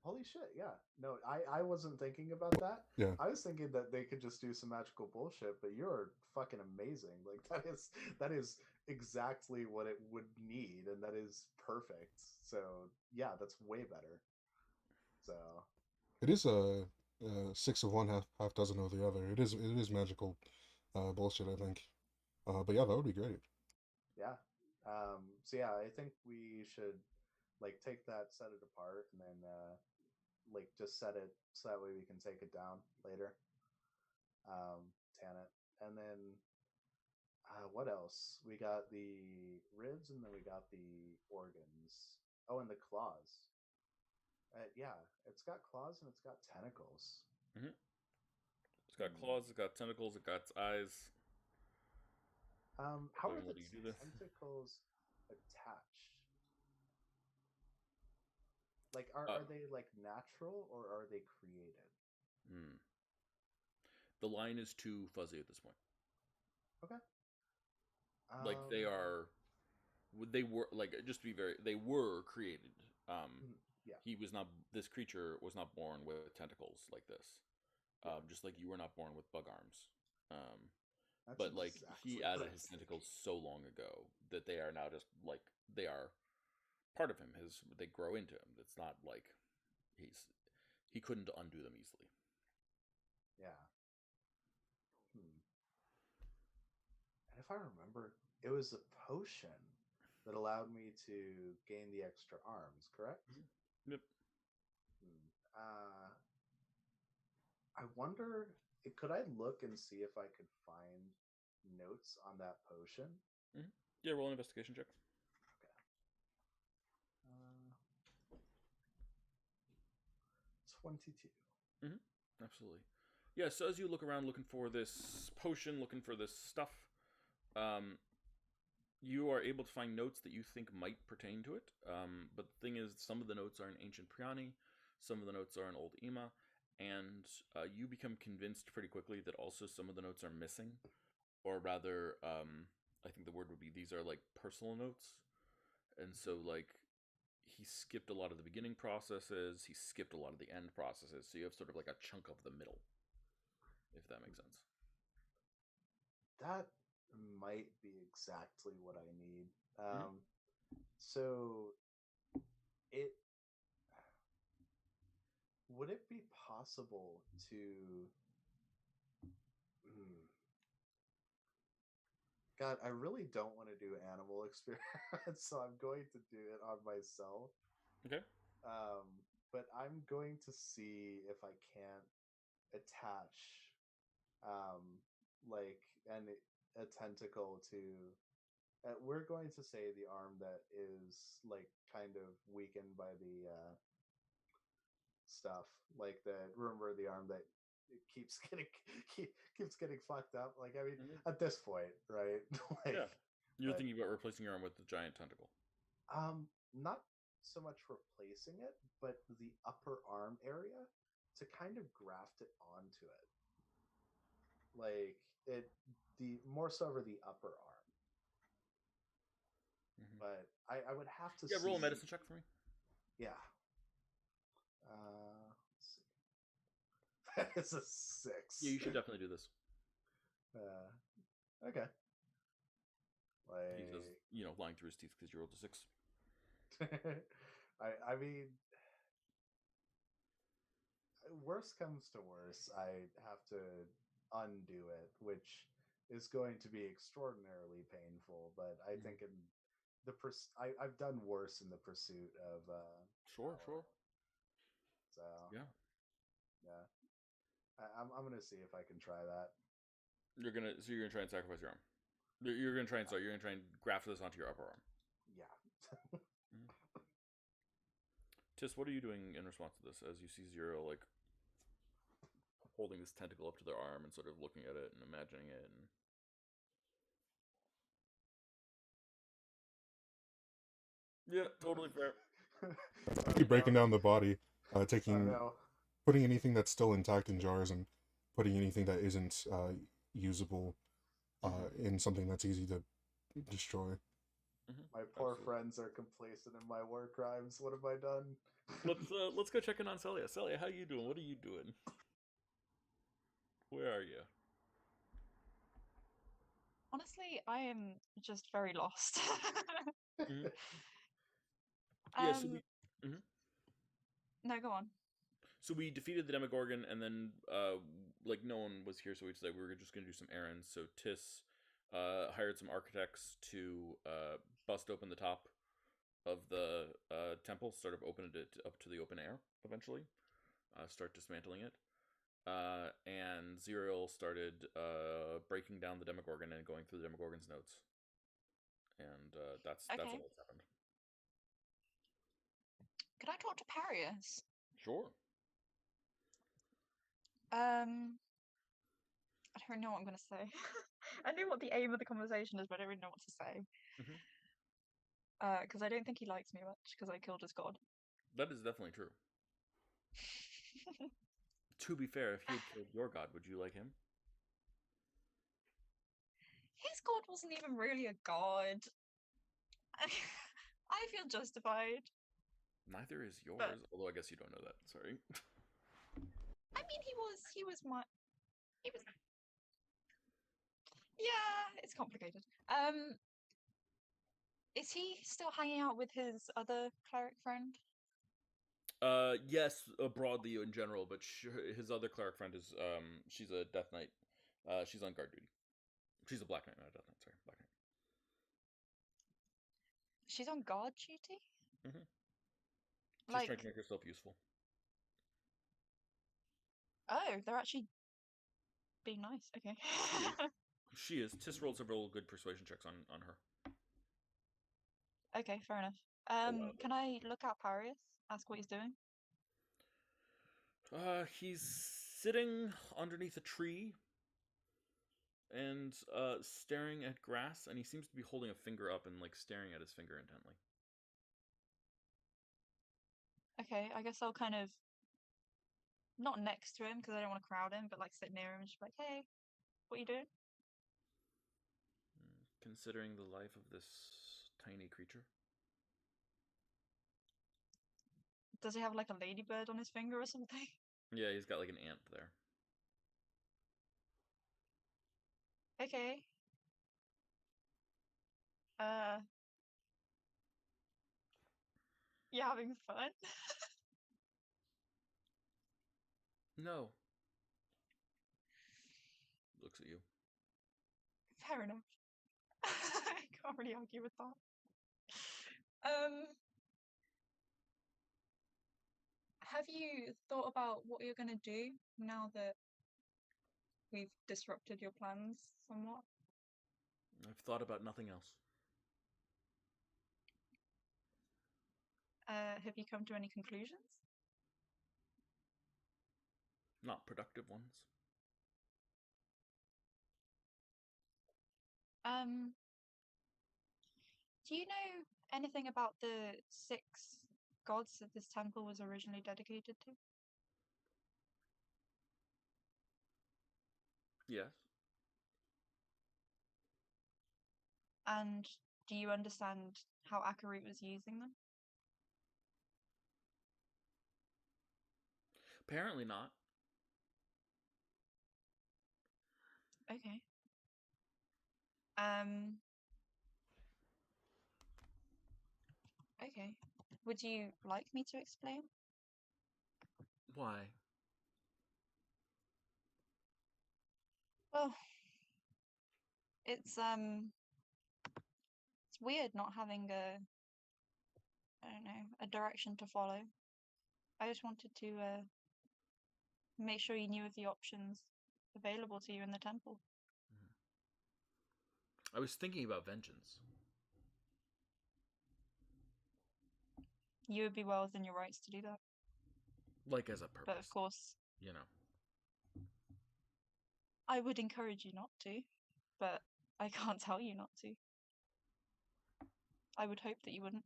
holy shit. Yeah, no, I wasn't thinking about that. yeah. I was thinking that they could just do some magical bullshit, but you're fucking amazing. Like that is exactly what it would need, and that is perfect. So yeah, that's way better. So It is a six of one, half dozen of the other. It is magical bullshit, I think. But yeah, that would be great. yeah. So yeah, I think we should like take that, set it apart, and then like just set it so that way we can take it down later. Tan it, and then what else? We got the ribs, and then we got the organs. Oh, and the claws. Yeah, it's got claws and it's got tentacles. Hmm. It's got Hmm. claws. It's got tentacles. It got eyes. How So are what the do you do there? tentacles attached? Like, are Uh, are they like natural or are they created? hmm. The line is too fuzzy at this point. Okay. Like they Um. are, they were like just to be very, they were created. Mhm, yeah. He was not. This creature was not born with tentacles like this. Yeah. Just like you were not born with bug arms. Um, That's but like he exactly what added I his was tentacles thinking. so long ago that they are now just like they are part of him. His they grow into him. It's not like he's he couldn't undo them easily. Yeah. Hmm. And if I remember, it was a potion that allowed me to gain the extra arms, correct? Mhm. Yep. Hmm. I wonder, could I look and see if I could find notes on that potion? Hmm. Yeah, roll an investigation check. Okay. Uh, 22. Hmm. Absolutely. Yeah. So as you look around looking for this potion, looking for this stuff, um, you are able to find notes that you think might pertain to it. But the thing is, some of the notes are in ancient Priani, some of the notes are in Old Ema, and you become convinced pretty quickly that also some of the notes are missing, or rather, I think the word would be these are like personal notes, and so like he skipped a lot of the beginning processes, he skipped a lot of the end processes, so you have sort of like a chunk of the middle, if that makes sense. That might be exactly what I need. Hmm. So it would it be possible to hmm, God, I really don't want to do animal experiments, so I'm going to do it on myself. Okay. Um, but I'm going to see if I can't attach um like a tentacle to we're going to say the arm that is like kind of weakened by the stuff like that. Remember the arm that it keeps getting keeps getting fucked up. Like I mean, Hmm. at this point, right? like, Yeah. You're but thinking about replacing your arm with the giant tentacle. not so much replacing it, but the upper arm area to kind of graft it onto it. like the more so over the upper arm. But I would have to Yeah, see. roll a medicine check for me. Yeah. Let's see. That is a 6. Yeah, you should definitely do this. Okay. He says, Like, lying through his teeth because you rolled a 6. I mean, worst comes to worst, I have to undo it, which is going to be extraordinarily painful. But I think in the I've done worse in the pursuit of Sure. So Yeah. I'm gonna see if I can try that. You're gonna try and sacrifice your arm. You're gonna try and graft this onto your upper arm. Yeah. Tis, what are you doing in response to this as you see Zero like holding this tentacle up to their arm and sort of looking at it and imagining it? And... Yeah, totally fair. Keep breaking down the body, putting anything that's still intact in jars and putting anything that isn't usable in something that's easy to destroy. My poor friends are complacent in my war crimes. What have I done? Let's go check in on Celia. Celia, how you doing? What are you doing? Where are you? Honestly, I am just very lost. Yeah, so No, go on. So we defeated the Demogorgon, and then like no one was here, so we decided we were just going to do some errands. So Tis hired some architects to bust open the top of the temple, sort of open it up to the open air eventually, start dismantling it. And Zerial started breaking down the Demogorgon and going through the Demogorgon's notes. And that's all that's happened. Could I talk to Parius? Sure. I don't know what I'm going to say. I know what the aim of the conversation is, but I don't really know what to say. Because I don't think he likes me much, because I killed his god. That is definitely true. To be fair, if he had killed your god, would you like him? His god wasn't even really a god. I feel justified. Neither is yours, although I guess you don't know that. Sorry. I mean, he was yeah, it's complicated. Is he still hanging out with his other cleric friend? Yes, broadly in general, but his other cleric friend is she's a Death Knight. She's on guard duty. She's a Black Knight, not a Death Knight. Sorry, Black Knight. She's on guard duty. She's trying to make herself useful. Oh, they're actually being nice. Okay. She is. Tis rolled several good persuasion checks on her. Okay, fair enough. Can I look out Parius? Ask what he's doing? He's sitting underneath a tree and staring at grass, and he seems to be holding a finger up and like staring at his finger intently. Okay, I guess I'll kind of not next to him because I don't want to crowd him, but like sit near him and just be like, hey, what are you doing? Considering the life of this tiny creature. Does he have like a ladybird on his finger or something? Yeah, he's got like an ant there. Okay. You having fun? No. Looks at you. Fair enough. I can't really argue with that. Have you thought about what you're gonna do now that we've disrupted your plans somewhat? I've thought about nothing else. Have you come to any conclusions? Not productive ones. Do you know anything about the 6 gods that this temple was originally dedicated to? Yes. And do you understand how Akarut was using them? Apparently not. Okay. Um. Okay. Would you like me to explain? Why? Well, it's weird not having I don't know, a direction to follow. I just wanted to make sure you knew of the options available to you in the temple. I was thinking about vengeance. You would be well within your rights to do that. Like as a But of purpose. course, You know. I would encourage you not to, but I can't tell you not to. I would hope that you wouldn't.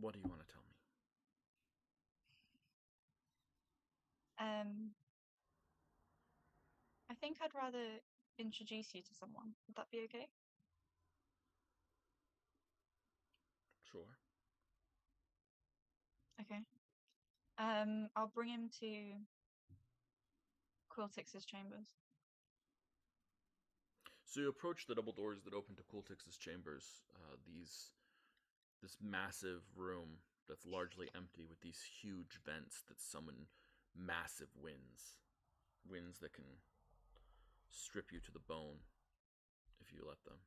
What do you want to tell me? I think I'd rather introduce you to someone. Would that be okay? Sure. Okay. I'll bring him to Quiltix's chambers. So you approach the double doors that open to Cooltix's chambers. This massive room that's largely empty with these huge vents that summon massive winds that can strip you to the bone if you let them.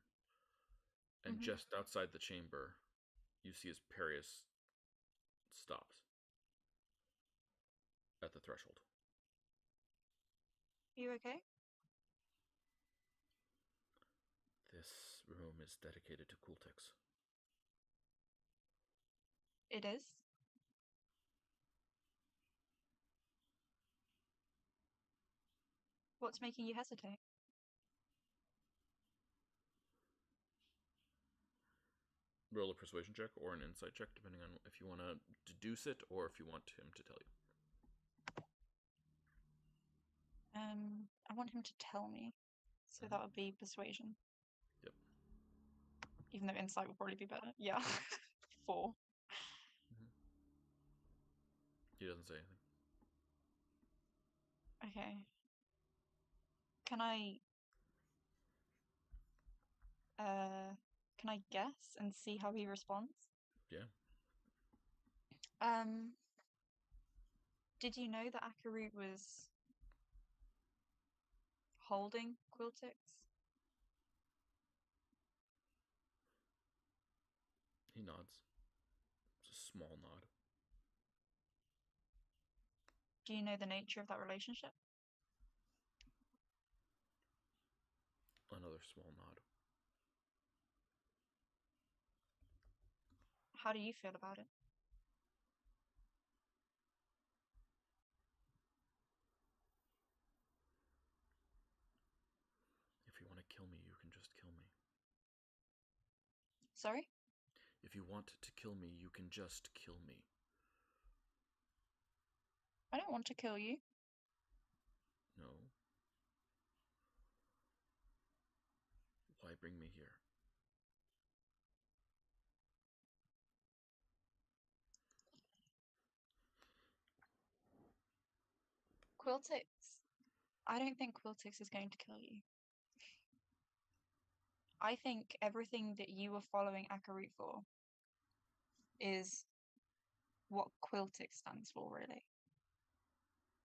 And just outside the chamber, you see as Perius stops at the threshold. You okay? This room is dedicated to Cooltix. It is. What's making you hesitate? Roll a persuasion check or an insight check, depending on if you want to deduce it or if you want him to tell you. I want him to tell me. So that would be persuasion. Yep. Even though insight would probably be better. Yeah. 4. He doesn't say anything. Okay. Can I guess and see how he responds? Yeah. Did you know that Akarut was holding Quiltix? He nods. It's a small nod. Do you know the nature of that relationship? Another small nod. How do you feel about it? If you want to kill me, you can just kill me. Sorry? If you want to kill me, you can just kill me. I don't want to kill you. No. Why bring me here? Quiltix. I don't think Quiltix is going to kill you. I think everything that you were following Akarut for is what Quiltix stands for, really.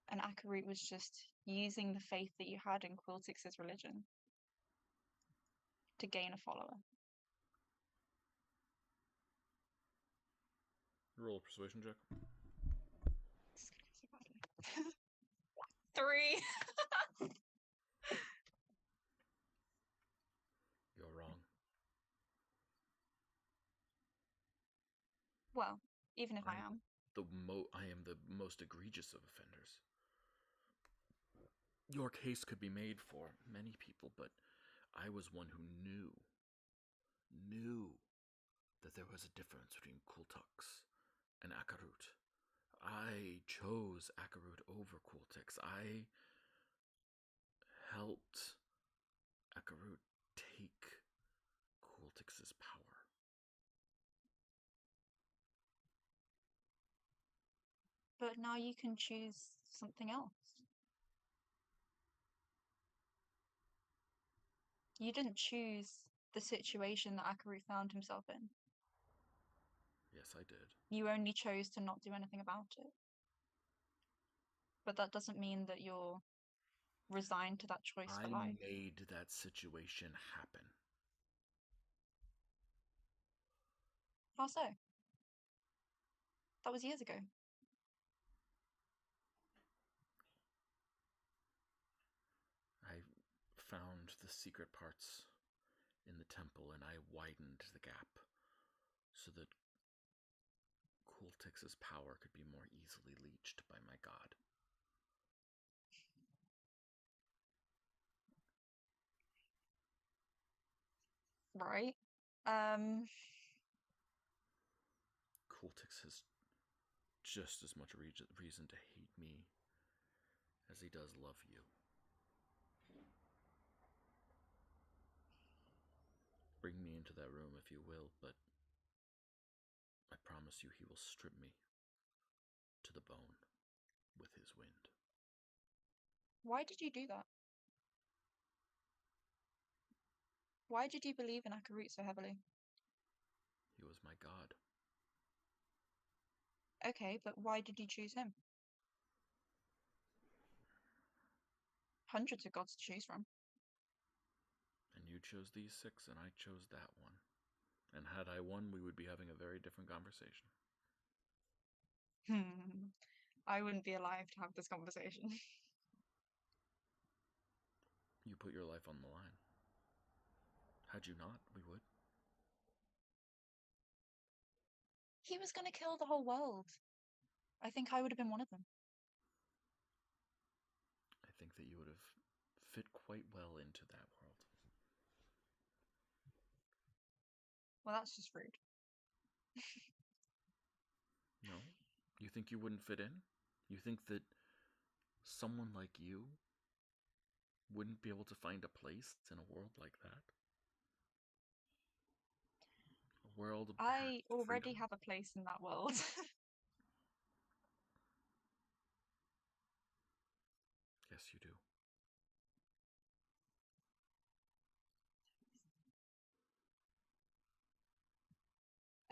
And Akarut was just using the faith that you had in Quiltix's religion to gain a follower. Roll a persuasion check. 3. You're wrong. Well, even if I am. I am the most egregious of offenders. Your case could be made for many people, but I was one who knew that there was a difference between Kultux and Akarut. I chose Akarut over Kultix. I helped Akarut take Kultix's power. But now you can choose something else. You didn't choose the situation that Akarut found himself in. Yes, I did. You only chose to not do anything about it. But that doesn't mean that you're resigned to that choice for I life. made that situation happen. How so? That was years ago. I found the secret parts in the temple and I widened the gap so that Kultix's power could be more easily leached by my god. Right? Kultix has just as much reason to hate me as he does love you. Bring me into that room if you will, but I promise you he will strip me to the bone with his wind. Why did you do that? Why did you believe in Akarut so heavily? He was my god. Okay, but why did you choose him? Hundreds of gods to choose from. And you chose these 6 and I chose that one. And had I won, we would be having a very different conversation. I wouldn't be alive to have this conversation. You put your life on the line. Had you not, we would. He was going to kill the whole world. I think I would have been one of them. I think that you would have fit quite well into that world. Well, that's just rude. No? You think you wouldn't fit in? You think that someone like you wouldn't be able to find a place in a world like that? A world of I already freedom? have a place in that world. Yes, you do.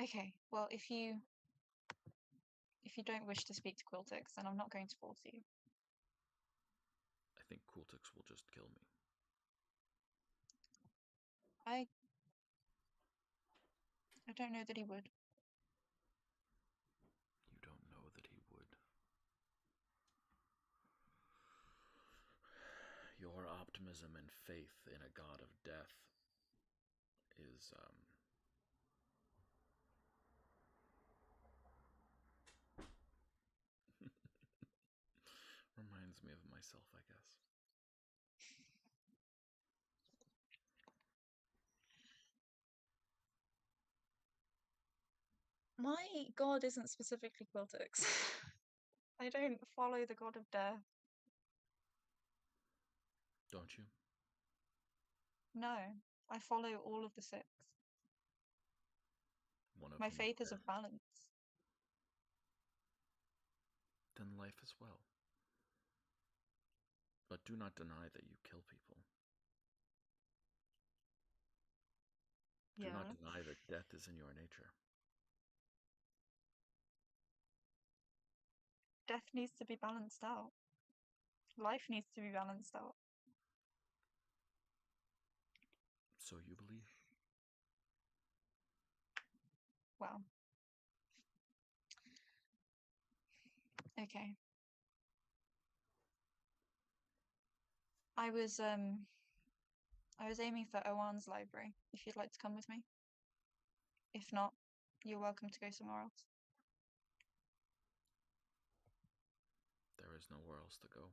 Okay, well, if you don't wish to speak to Quiltix, then I'm not going to force you. I think Kultix will just kill me. I don't know that he would. You don't know that he would. Your optimism and faith in a god of death is, reminds me of myself, I guess. My god isn't specifically Quiltix. I don't follow the god of death. Don't you? No, I follow all of the 6. One of My whom faith is dead. of balance. Then life as well. But do not deny that you kill people. Do not Yeah. deny that death is in your nature. Death needs to be balanced out. Life needs to be balanced out. So you believe? Well. Okay. I was aiming for Owan's library, if you'd like to come with me. If not, you're welcome to go somewhere else. There is nowhere else to go.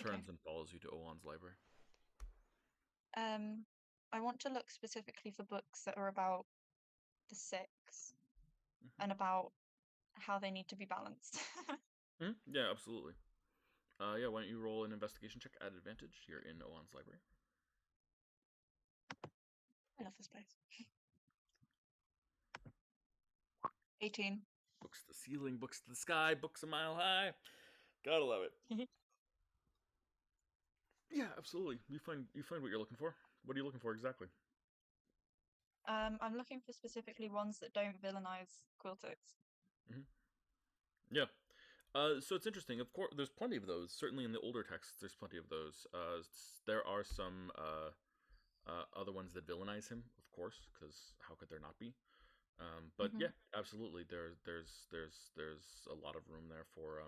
turns and follows you to Owan's library. I want to look specifically for books that are about the Six and about how they need to be balanced. Yeah, absolutely. Yeah, why don't you roll an investigation check at advantage? You're in Owan's library. I love this place. 18. Books to the ceiling, books to the sky, books a mile high. Gotta love it. Yeah, absolutely. You find what you're looking for. What are you looking for exactly? I'm looking for specifically ones that don't villainize Quiltix. Yeah. So it's interesting. Of course, there's plenty of those. Certainly in the older texts, there's plenty of those. There are some other ones that villainize him, of course, because how could there not be? But yeah, absolutely. There's a lot of room there for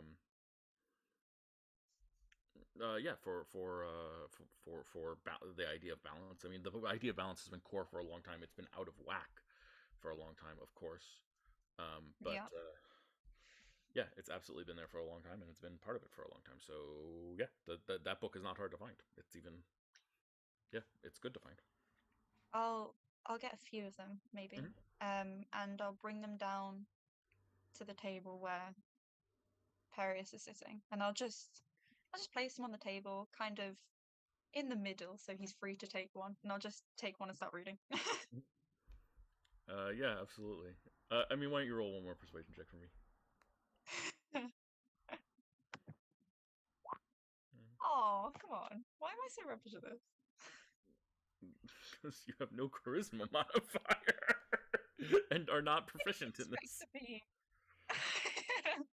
the idea of balance. I mean, the idea of balance has been core for a long time. It's been out of whack for a long time, of course. But Yeah. yeah, it's absolutely been there for a long time, and it's been part of it for a long time. So yeah, that book is not hard to find. It's even, yeah, it's good to find. I'll get a few of them maybe, and I'll bring them down to the table where Perius is sitting, and I'll just place them on the table, kind of in the middle, so he's free to take one, and I'll just take one and start reading. Yeah, absolutely. I mean, why don't you roll one more persuasion check for me? Oh, come on! Why am I so rubbish at this? Because you have no charisma modifier and are not proficient in this.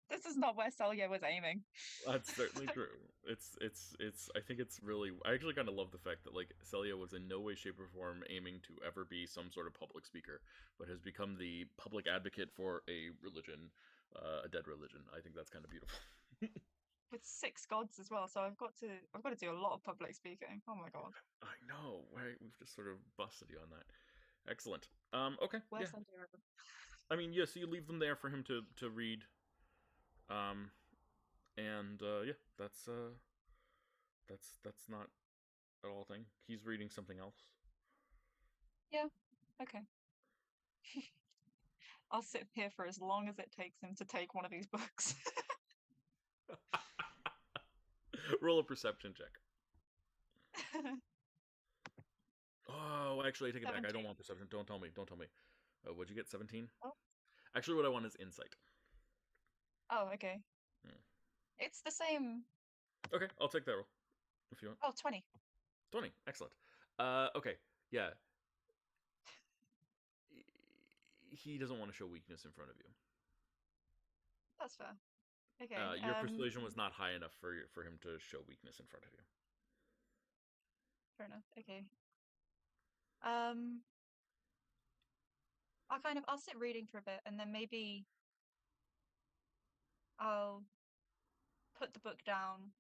This is not where Celia was aiming. That's certainly true. It's. I think it's really. I actually kind of love the fact that like Celia was in no way, shape, or form aiming to ever be some sort of public speaker, but has become the public advocate for a religion, a dead religion. I think that's kind of beautiful. With 6 gods as well, so I've got to do a lot of public speaking. Oh my god. I know, right? We've just sort of busted you on that. Excellent. Okay. Worst Yeah. idea ever. I mean, yeah. So you leave them there for him to read. And yeah, that's not at all a thing. He's reading something else. Yeah. Okay. I'll sit here for as long as it takes him to take one of these books. Roll a perception check. Oh, actually, I take it back. I don't want perception. Don't tell me. What'd you get? 17? Oh. Actually, what I want is insight. Oh, okay. It's the same. Okay, I'll take that roll if you want. Oh, 20. 20. Excellent. Okay. Yeah. He doesn't want to show weakness in front of you. That's fair. Okay. Your persuasion was not high enough for him to show weakness in front of you. Fair enough. Okay. I'll sit reading for a bit, and then maybe I'll put the book down,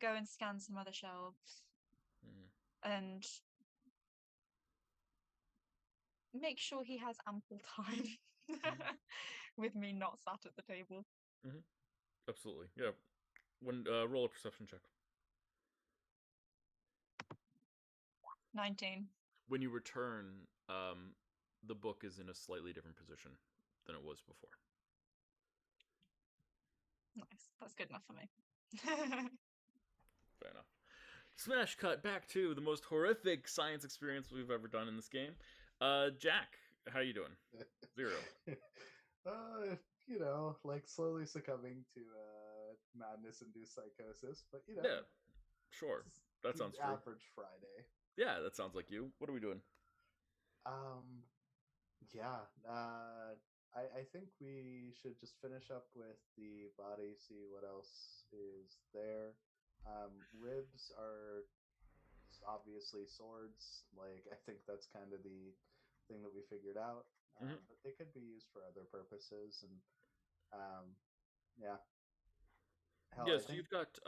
go and scan some other shelves, and make sure he has ample time with me not sat at the table. Absolutely. Yeah. When roll a perception check. 19. When you return, the book is in a slightly different position than it was before. Nice. That's good enough for me. Fair enough. Smash cut back to the most horrific science experience we've ever done in this game. Jack, how you doing? 0. You know, like slowly succumbing to madness-induced psychosis, but you know. Yeah, sure. That sounds true. Average Friday. Yeah, that sounds like you. What are we doing? Yeah. I think we should just finish up with the body, see what else is there. Ribs are obviously swords. Like, I think that's kind of the thing that we figured out. But they could be used for other purposes, and yeah. Hell, yeah, so you've got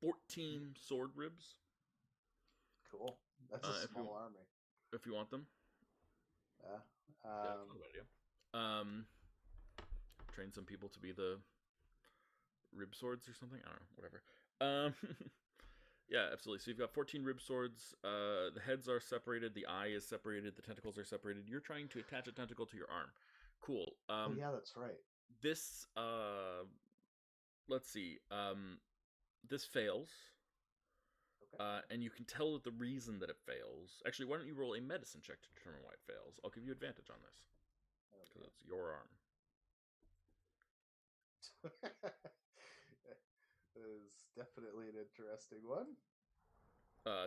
14 sword ribs. Cool. That's a small army. If you want them. Yeah. That's not a bad idea. Train some people to be the rib swords or something. I don't know. Whatever. Um, yeah, absolutely. So you've got 14 rib swords. The heads are separated. The eye is separated. The tentacles are separated. You're trying to attach a tentacle to your arm. Cool. Oh yeah, that's right. This let's see. This fails. Okay. And you can tell that the reason that it fails. Actually, why don't you roll a medicine check to determine why it fails? I'll give you advantage on this because it's your arm. Is definitely an interesting one.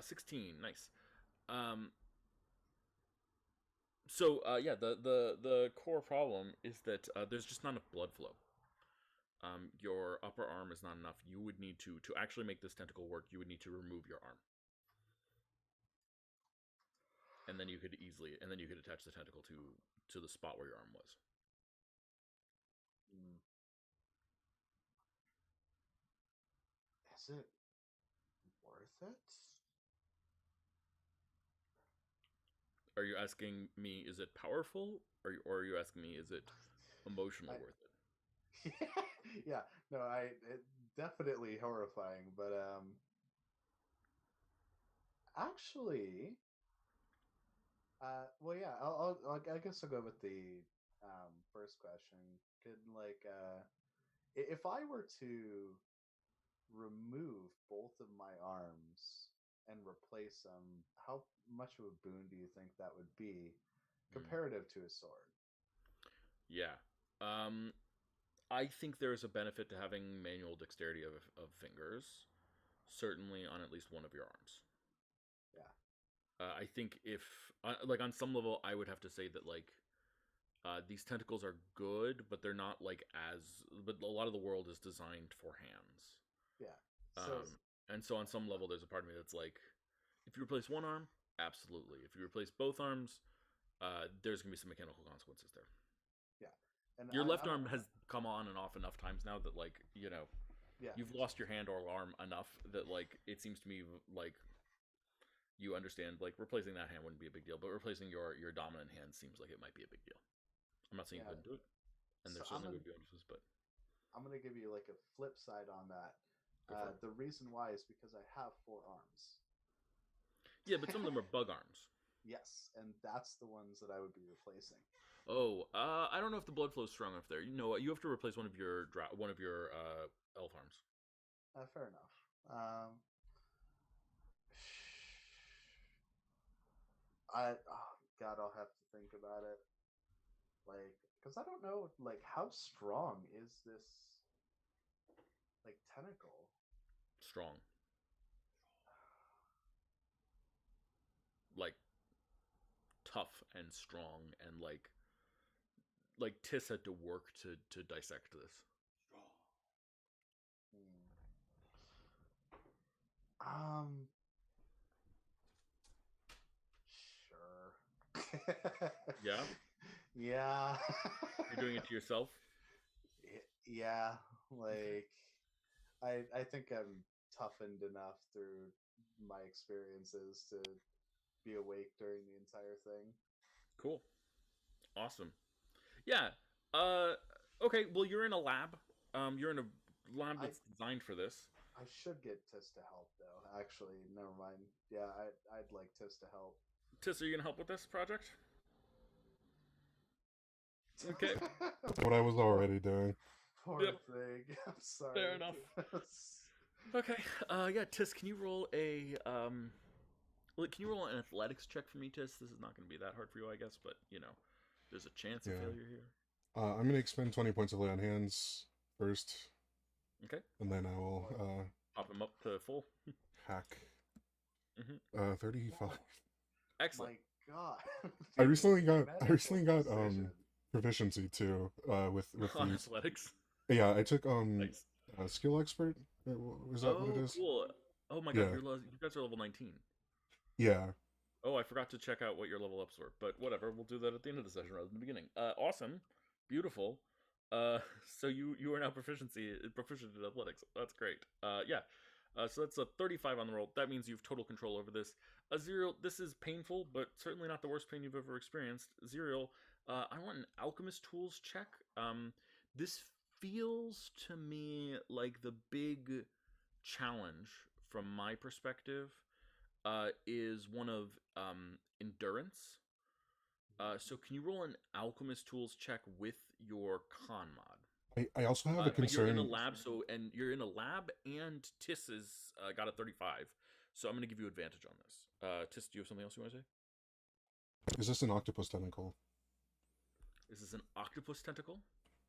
16, nice. Yeah, the core problem is that there's just not enough blood flow. Your upper arm is not enough. You would need to actually make this tentacle work. You would need to remove your arm, and then you could attach the tentacle to the spot where your arm was. Is it worth it? Are you asking me, is it powerful? Or are you asking me, is it emotionally worth it? Yeah, no, it definitely horrifying, but actually, well, yeah, I guess I'll go with the first question. Could like, if I were to remove both of my arms and replace them, how much of a boon do you think that would be comparative to a sword? Yeah. I think there's a benefit to having manual dexterity of fingers, certainly on at least one of your arms. Yeah. I think if, like, on some level, I would have to say that, like, these tentacles are good, but they're not, like, but a lot of the world is designed for hands. Yeah. So, And so on some level, there's a part of me that's like, if you replace one arm, absolutely. If you replace both arms, there's going to be some mechanical consequences there. Yeah. And your left arm has come on and off enough times now that, like, yeah, you've lost your hand or arm enough that, like, it seems to me like you understand, like, replacing that hand wouldn't be a big deal, but replacing your dominant hand seems like it might be a big deal. I'm not saying you couldn't do it, and there certainly would be bonuses, but I'm going to give you like a flip side on that. The reason why is because I have 4 arms. Yeah, but some of them are bug arms. Yes, and that's the ones that I would be replacing. Oh, I don't know if the blood flow is strong enough there. You know what? You have to replace one of your elf arms. Fair enough. Oh God, I'll have to think about it. Like, because I don't know, like, how strong is this, like, tentacle? Strong. Like, tough and strong, and like Tiss had to work to dissect this. Sure. Yeah? Yeah. You're doing it to yourself? Yeah, like, I think I'm toughened enough through my experiences to be awake during the entire thing. Cool. Awesome. Yeah. Okay, well, you're in a lab. You're in a lab that's designed for this. I should get Tiss to help, though. Actually, never mind. Yeah, I'd like Tiss to help. Tiss, are you gonna help with this project? Okay. What I was already doing. Poor thing. I'm sorry. Fair enough. Okay. Yeah, Tiss, can you roll an athletics check for me, Tiss? This is not going to be that hard for you, I guess, but there's a chance of failure here. I'm going to expend 20 points of lay on hands first. Okay. And then I will pop him up to full. Hack. 35. Excellent. My God. I recently got proficiency too with on athletics. Yeah, I took skill expert. Was that what it is? Cool. Oh my God, you guys are level 19. Yeah. Oh, I forgot to check out what your level ups were, but whatever. We'll do that at the end of the session rather than the beginning. Awesome, beautiful. So you are now proficient in athletics. That's great. Yeah. So that's a 35 on the roll. That means you have total control over this. Zerial, this is painful, but certainly not the worst pain you've ever experienced. Zerial, I want an alchemist tools check. This feels to me like the big challenge from my perspective is one of endurance. So can you roll an alchemist tools check with your con mod? I also have a But you're in a concern. lab, and you're in a lab, and Tiss is got a 35, so I'm going to give you advantage on this. Tiss, do you have something else you want to say? Is this an octopus tentacle? Is this an octopus tentacle?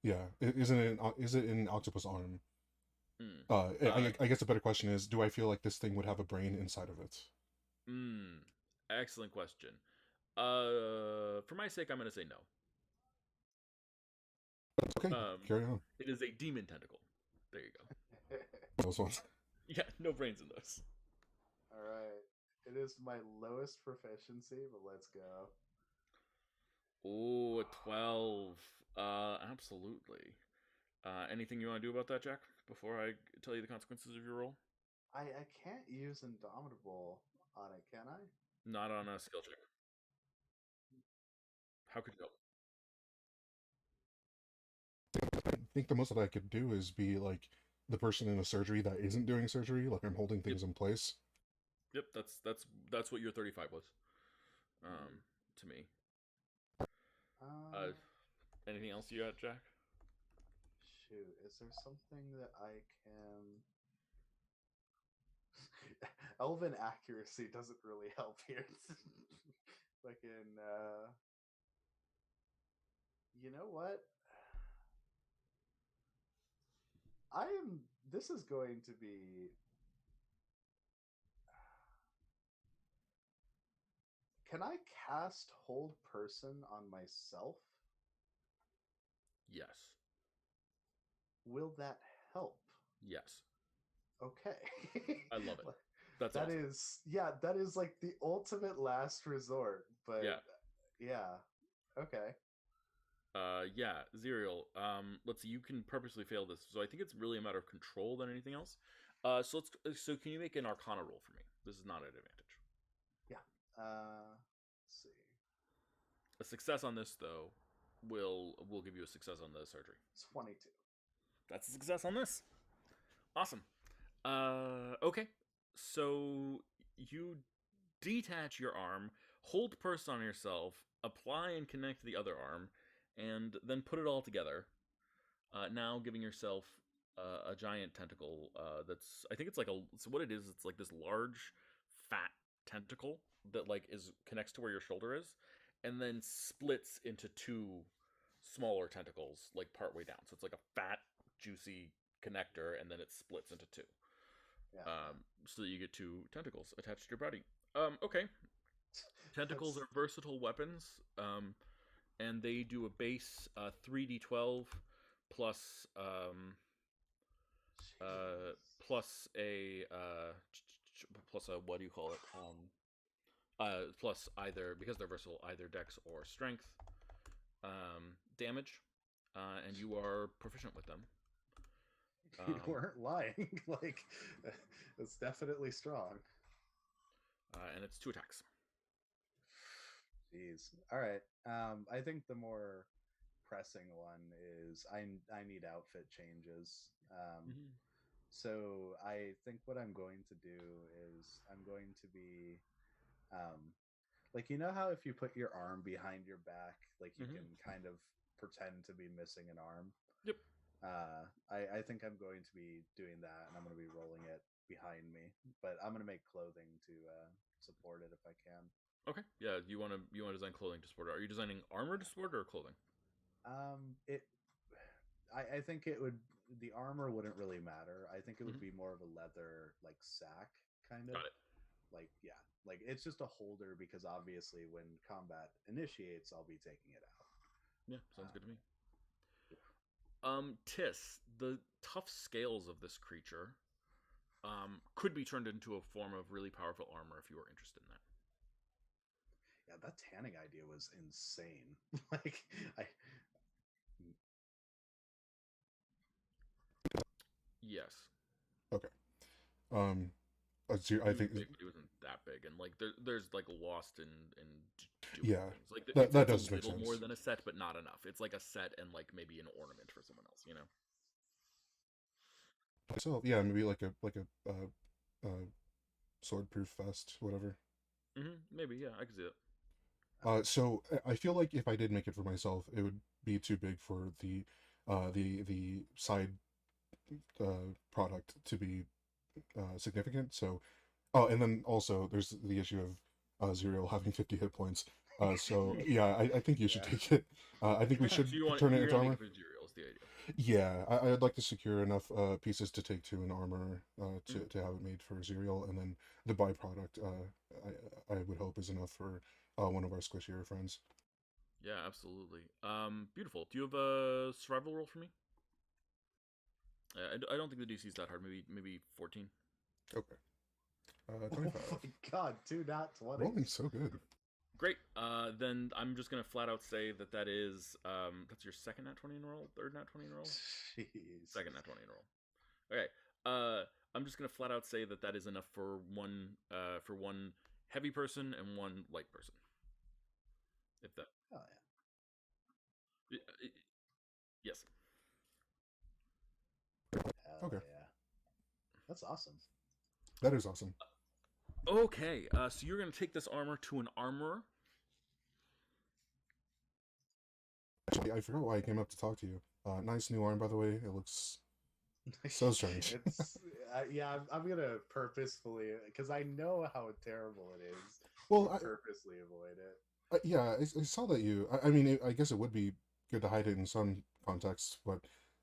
Yeah. Is it an octopus arm? Mm. I guess a better question is, do I feel like this thing would have a brain inside of it? Excellent question. For my sake, I'm going to say no. Okay, carry on. It is a demon tentacle. There you go. Those ones. Yeah, no brains in those. All right. It is my lowest proficiency, but let's go. Oh, a 12. Absolutely. Anything you want to do about that, Jack, before I tell you the consequences of your roll? I can't use Indomitable on it, can I? Not on a skill check. How could you help? I think the most that I could do is be like the person in a surgery that isn't doing surgery, like I'm holding things in place. Yep, that's what your 35 was. To me. Anything else you got, Jack? Shoot, is there something that I can? Elven accuracy doesn't really help here. Fucking, you know what? This is going to be. Can I cast Hold Person on myself? Yes. Will that help? Yes. Okay. I love it. That's That awesome. is, yeah, that is like the ultimate last resort. But yeah. Okay. Yeah, Zerial. Let's see. You can purposely fail this, so I think it's really a matter of control than anything else. So can you make an Arcana roll for me? This is not an advantage. Yeah. Let's see. A success on this, though, will give you a success on the surgery. 22. That's a success on this. Awesome. Okay. So you detach your arm, hold person on yourself, apply and connect the other arm, and then put it all together. Now giving yourself a giant tentacle. That's I think it's like so what it is. It's like this large, fat tentacle that like connects to where your shoulder is, and then splits into two smaller tentacles like partway down. So it's like a fat, juicy connector, and then it splits into two. Yeah. So that you get two tentacles attached to your body. Okay. Tentacles are versatile weapons, and they do a base 3d12 plus plus a what do you call it? Plus either, because they're versatile, either Dex or Strength damage, and you are proficient with them. You weren't lying. Like, it's definitely strong. And it's 2 attacks. Jeez. All right. I think the more pressing one is I need outfit changes. So I think what I'm going to do is I'm going to be, like, you know how if you put your arm behind your back, like you can kind of pretend to be missing an arm. Yep. I think I'm going to be doing that, and I'm going to be rolling it behind me. But I'm going to make clothing to support it if I can. Okay. Yeah. You want to design clothing to support it. Are you designing armor to support it or clothing? I think it would. The armor wouldn't really matter. I think it would be more of a leather like sack kind of. Got it. Like, yeah, like it's just a holder because obviously when combat initiates, I'll be taking it out. Yeah, sounds good to me. Tiss, the tough scales of this creature could be turned into a form of really powerful armor if you were interested in that. Yeah, that tanning idea was insane. Like, Yes. Okay. I think big, but he wasn't that big, and like there's like lost in doing yeah, things. Like that it's does a make little sense. more than a set, but not enough. It's like a set and like maybe an ornament for someone else, you know. So yeah, maybe like a sword-proof vest, whatever. Maybe, yeah, I can see it. So I feel like if I did make it for myself, it would be too big for the side product to be significant. So, oh, and then also there's the issue of Zuriel having 50 hit points. So yeah, I think you should Yeah. take it. I think we So should you want turn it you're into gonna make armor. it material is the idea. Yeah, I'd like to secure enough pieces to take to an armor Mhm. to have it made for Zuriel, and then the byproduct I would hope is enough for one of our squishier friends. Yeah, absolutely. Beautiful. Do you have a survival roll for me? I don't think the DC is that hard. Maybe 14. Okay. Oh 25. my god, 2 nat Rolling 20s. so good. Great. Then I'm just gonna flat out say that that's your second nat 20 in a roll, third nat 20 in a roll, Jeez. second nat 20 in a roll. Okay. I'm just gonna flat out say that is enough for one heavy person and one light person. If that. Oh Yes. yeah. Hell Okay, yeah. That's awesome. that is awesome. Okay. So you're gonna take this armor to an armorer. Actually, I forgot why I came up to talk to you. Nice new arm, by the way. It looks so strange. It's yeah, I'm gonna purposefully, because I know how terrible it is. Well, Purposely avoid it. yeah, I saw that you. I mean, I guess it would be good to hide it in some contexts, but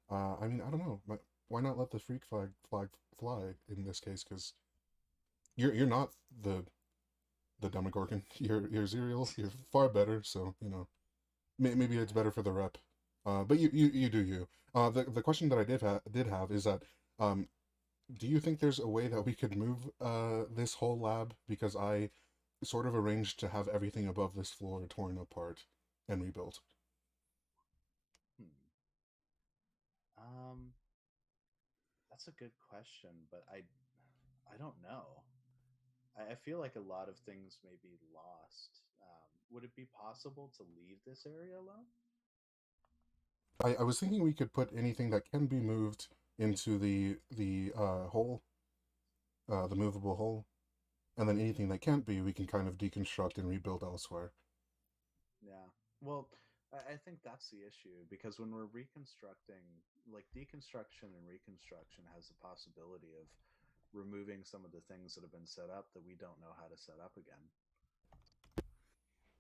I mean, I don't know. Why not let the freak flag fly in this case? Because you're not the Demogorgon. You're Zerial. You're far better. So you know, maybe it's better for the rep. But you do you. The question that I did have is that do you think there's a way that we could move this whole lab? Because I sort of arranged to have everything above this floor torn apart and rebuilt. Hmm. Um, that's a good question, but I don't know. I feel like a lot of things may be lost. Would it be possible to leave this area alone? I was thinking we could put anything that can be moved into the hole, the movable hole, and then anything that can't be, we can kind of deconstruct and rebuild elsewhere. Yeah. Well, I think that's the issue because when we're reconstructing, like deconstruction and reconstruction has the possibility of removing some of the things that have been set up that we don't know how to set up again.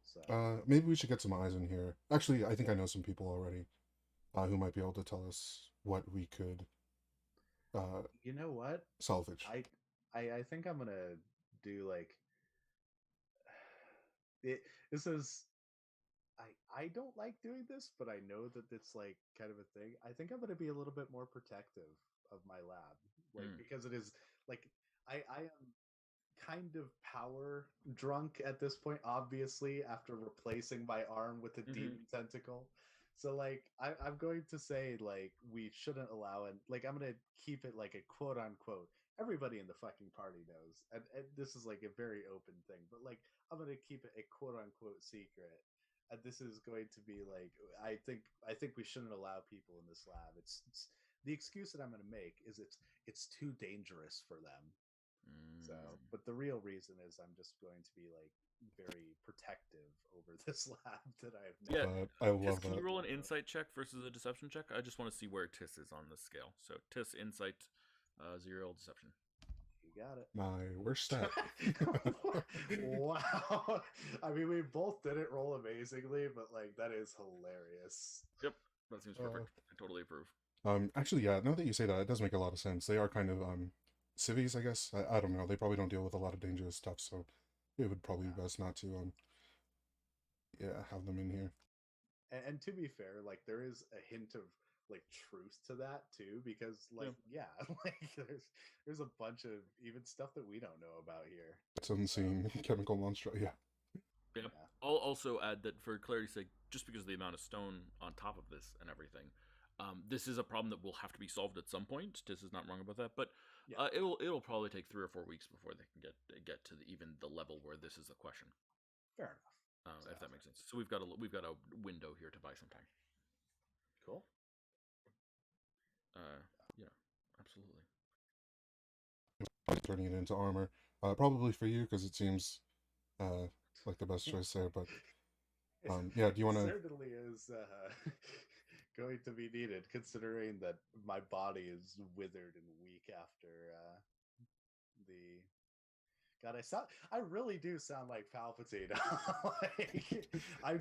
So, Maybe we should get some eyes in here. Actually, I think I know some people already who might be able to tell us what we could uh, you know what? salvage. I think I'm gonna do like it. This is I don't like doing this, but I know that it's like kind of a thing. I think I'm gonna be a little bit more protective of my lab, like Mm. because it is like I am kind of power drunk at this point, obviously, after replacing my arm with a demon tentacle. So like I'm going to say like we shouldn't allow it. Like I'm gonna keep it like a quote unquote. Everybody in the fucking party knows, and this is like a very open thing. But like I'm gonna keep it a quote unquote secret. And this is going to be like I think we shouldn't allow people in this lab. It's the excuse that I'm going to make is it's too dangerous for them. So, Mm. but the real reason is I'm just going to be like very protective over this lab that I have Yeah. now. I Tis, love can you that. roll an insight check versus a deception check? I just want to see where Tis is on this scale. So Tis insight, 0 deception. You got it. My worst stat. Wow. I mean, we both didn't roll amazingly, but like that is hilarious. Yep, that seems perfect. I totally approve. Actually, yeah. Now that you say that, it does make a lot of sense. They are kind of civies, I guess. I don't know. They probably don't deal with a lot of dangerous stuff, so it would probably be best not to yeah, have them in here. And to be fair, like there is a hint of like truth to that too, because like yeah, like there's a bunch of even stuff that we don't know about here. It's unseen chemical monster. Yeah. Yeah. I'll also add that for clarity's sake, just because of the amount of stone on top of this and everything, this is a problem that will have to be solved at some point. Tis is not wrong about that, but it'll probably take 3 or 4 weeks before they can get to even the level where this is a question. Fair enough. If that makes sense. So we've got a window here to buy some time. Cool. Yeah. Absolutely. Turning it into armor. Probably for you because it seems like the best choice there. But yeah, do you It want to? certainly is going to be needed, considering that my body is withered and weak after the. God, I really do sound like Palpatine. Like,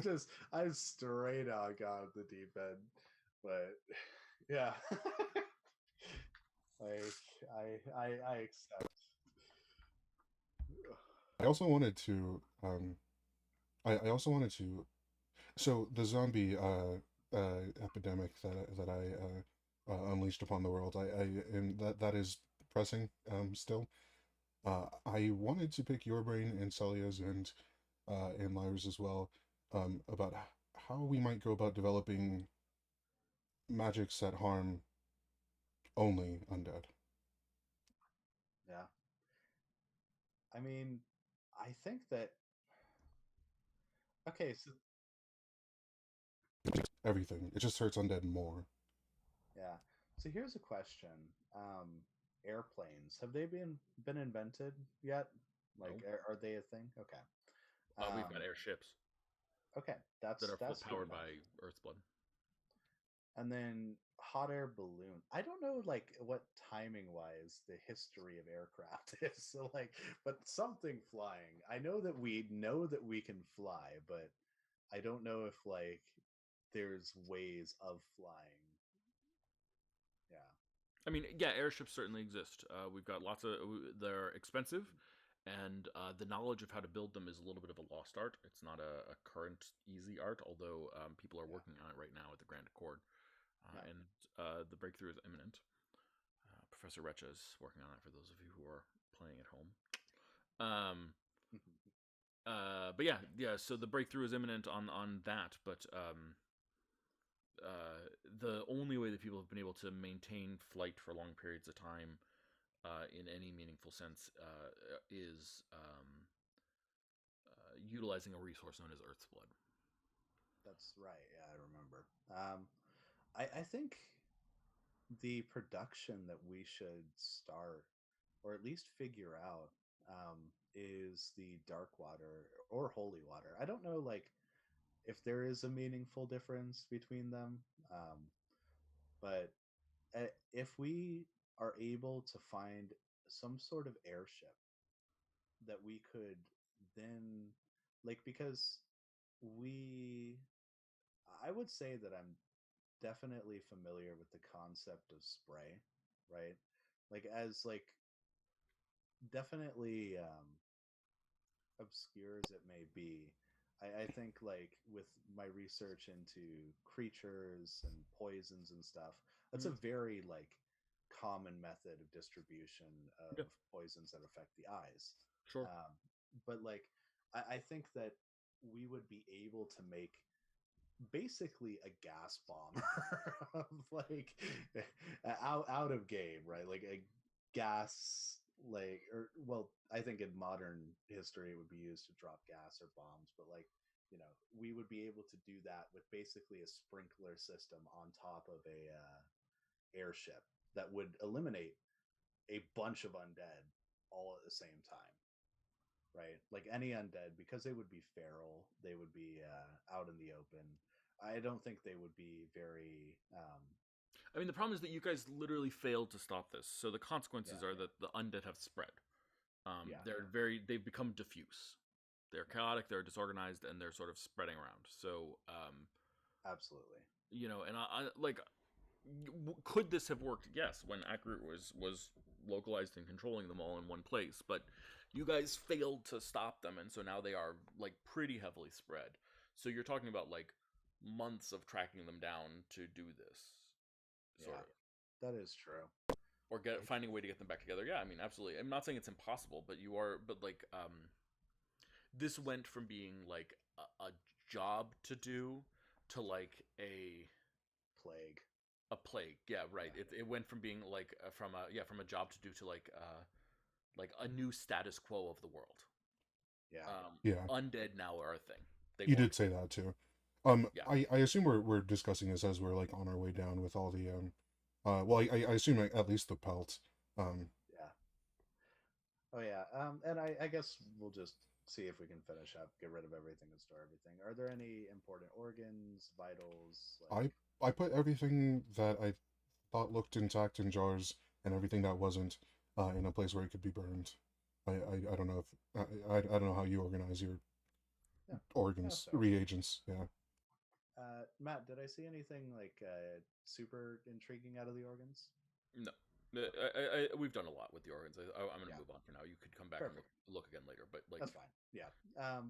I'm straight on God the deep end. But yeah, like I accept. I also wanted to. I also wanted to. So the zombie epidemic that I unleashed upon the world. I and that is pressing still. I wanted to pick your brain and Celia's and Lyra's as well, about how we might go about developing magics that harm only undead. Yeah, I mean, I think that okay. So Everything. It just hurts undead more. yeah. So here's a question. Airplanes, have they been invented yet? Like, No. are they a thing? Okay. We've got Um, airships okay, that are that's good powered enough. by Earth's blood. And then hot air balloon. I don't know, like what timing wise the history of aircraft is. So like, but something flying. I know that we can fly, but I don't know if like there's ways of flying. Yeah. I mean, yeah, airships certainly exist. We've got lots of. They're expensive, and the knowledge of how to build them is a little bit of a lost art. It's not a current easy art, although people are Yeah. working on it right now at the Grand Accord, Yeah. and the breakthrough is imminent. Professor Recha is working on it for those of you who are playing at home. Um, but yeah, yeah. So the breakthrough is imminent on that, but the only way that people have been able to maintain flight for long periods of time in any meaningful sense is utilizing a resource known as Earth's blood. That's right. Yeah, I remember. I think the production that we should start, or at least figure out, is the dark water or holy water. I don't know, like, if there is a meaningful difference between them, but if we are able to find some sort of airship that we could then, like, because we, I would say that I'm definitely familiar with the concept of spray, right? Like, as like definitely obscure as it may be, I think like with my research into creatures and poisons and stuff, that's a Mm. very like common method of distribution of Yeah, poisons that affect the eyes. sure. Um, but like, I think that we would be able to make basically a gas bomb of like out of game, right? Like a gas, like, or well, I think in modern history it would be used to drop gas or bombs, but like, you know, we would be able to do that with basically a sprinkler system on top of a airship that would eliminate a bunch of undead all at the same time, right? Like any undead, because they would be feral, they would be out in the open. I don't think they would be very. I mean, the problem is that you guys literally failed to stop this. So the consequences Yeah, are that the undead have spread. yeah, They've become diffuse. They're chaotic, they're disorganized, and they're sort of spreading around. So, absolutely. and I like, could this have worked? Yes, when Akarut was localized and controlling them all in one place, but you guys failed to stop them, and so now they are like pretty heavily spread. So you're talking about like months of tracking them down to do this, sort Yeah, of, that is true. or Like, finding a way to get them back together. Yeah, I mean, absolutely. I'm not saying it's impossible, but like this went from being like a job to do to like plague. a plague. Yeah, right. Yeah, It went from being like from a job to do to like a new status quo of the world. yeah, Yeah, Undead now are a thing. They you weren't. did say that too. Yeah. I assume we're discussing this as we're like on our way down with all the Well, I assume at least the pelt. Yeah. Oh yeah. And I guess we'll just see if we can finish up, get rid of everything, and store everything. Are there any important organs, vitals, like? I put everything that I thought looked intact in jars, and everything that wasn't in a place where it could be burned. I don't know if I don't know how you organize your Yeah. organs, Fair. reagents. Yeah. Matt, did I see anything like super intriguing out of the organs? No. We've done a lot with the organs. I'm going to Yeah. move on for now. You could come back Perfect. and look again later, but like That's fine. Yeah.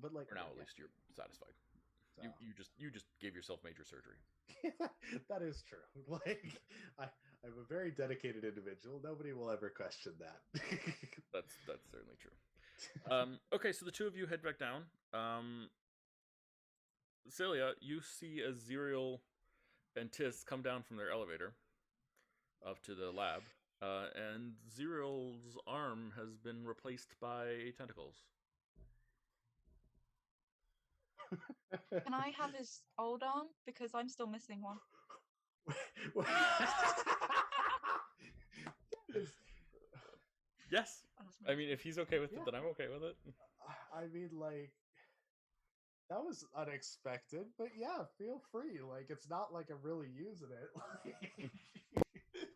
But like for now, at yeah. least you're satisfied. So. You just gave yourself major surgery. That is true. Like I'm a very dedicated individual. Nobody will ever question that. That's certainly true. Okay, so the two of you head back down. Celia, you see Aziriel and Tis come down from their elevator up to the lab, and Ziriel's arm has been replaced by tentacles. Can I have his old arm? Because I'm still missing one. Yes. I mean, if he's okay with it, then I'm okay with it. I mean, like, that was unexpected, but yeah, feel free. Like, it's not like I'm really using it.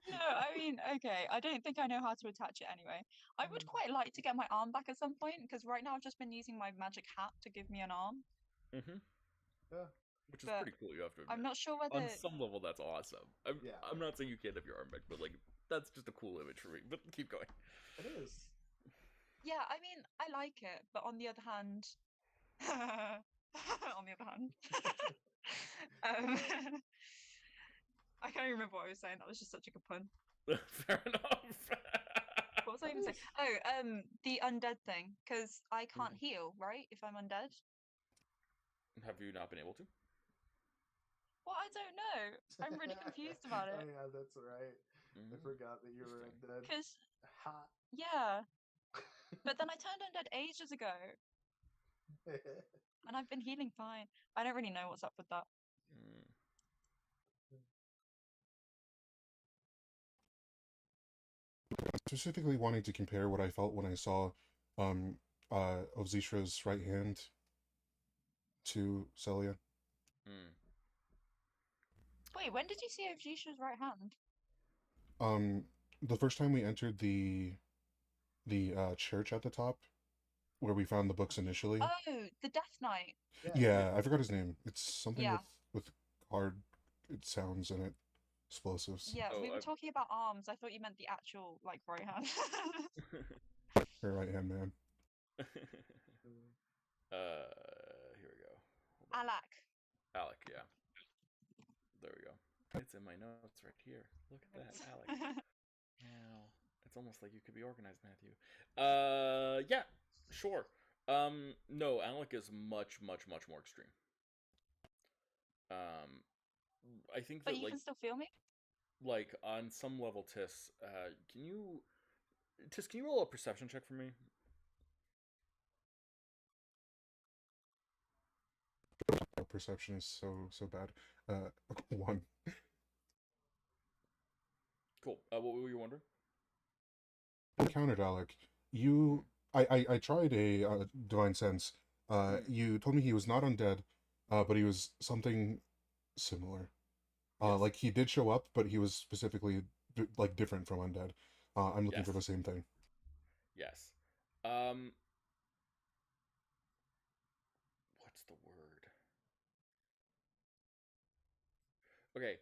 No, I mean, okay, I don't think I know how to attach it anyway. I would quite like to get my arm back at some point, because right now I've just been using my magic hat to give me an arm. Mm-hmm. Yeah. Which is But pretty cool, you have to admit. I'm not sure whether... On some level, that's awesome. I'm not saying you can't have your arm back, but, like, that's just a cool image for me. But keep going. It is. Yeah, I mean, I like it, but on the other hand... on the other hand... I can't even remember what I was saying. That was just such a good pun. Fair enough. What was I even saying? Oh, the undead thing, because I can't heal, right? If I'm undead. Have you not been able to? Well, I don't know. I'm really confused about it. Oh yeah, that's right. I forgot that you were undead. Because yeah, but then I turned undead ages ago, and I've been healing fine. I don't really know what's up with that. Specifically wanting to compare what I felt when I saw Ovzisra's right hand to Celia. Wait, when did you see Ovzisra's right hand? The first time we entered the church at the top, where we found the books initially. Oh, the Death Knight. Yeah, I forgot his name. It's something Yeah. with hard sounds in it. Explosives. Yeah, we were talking about arms. I thought you meant the actual, like, right hand. Her right hand man. Here we go. Alec, yeah. There we go. It's in my notes right here. Look at that, Alec. Wow. It's almost like you could be organized, Matthew. Yeah, sure. No, Alec is much, much, much more extreme. I think that, but you can still feel me? Like, on some level, Tis, can you roll a perception check for me? Perception is so bad. 1. Cool. What were you wondering? I encountered Alec. I tried a divine sense. You told me he was not undead, but he was something similar. Yes. Like he did show up, but he was specifically like different from undead. I'm looking for the same thing. Yes. What's the word? Okay.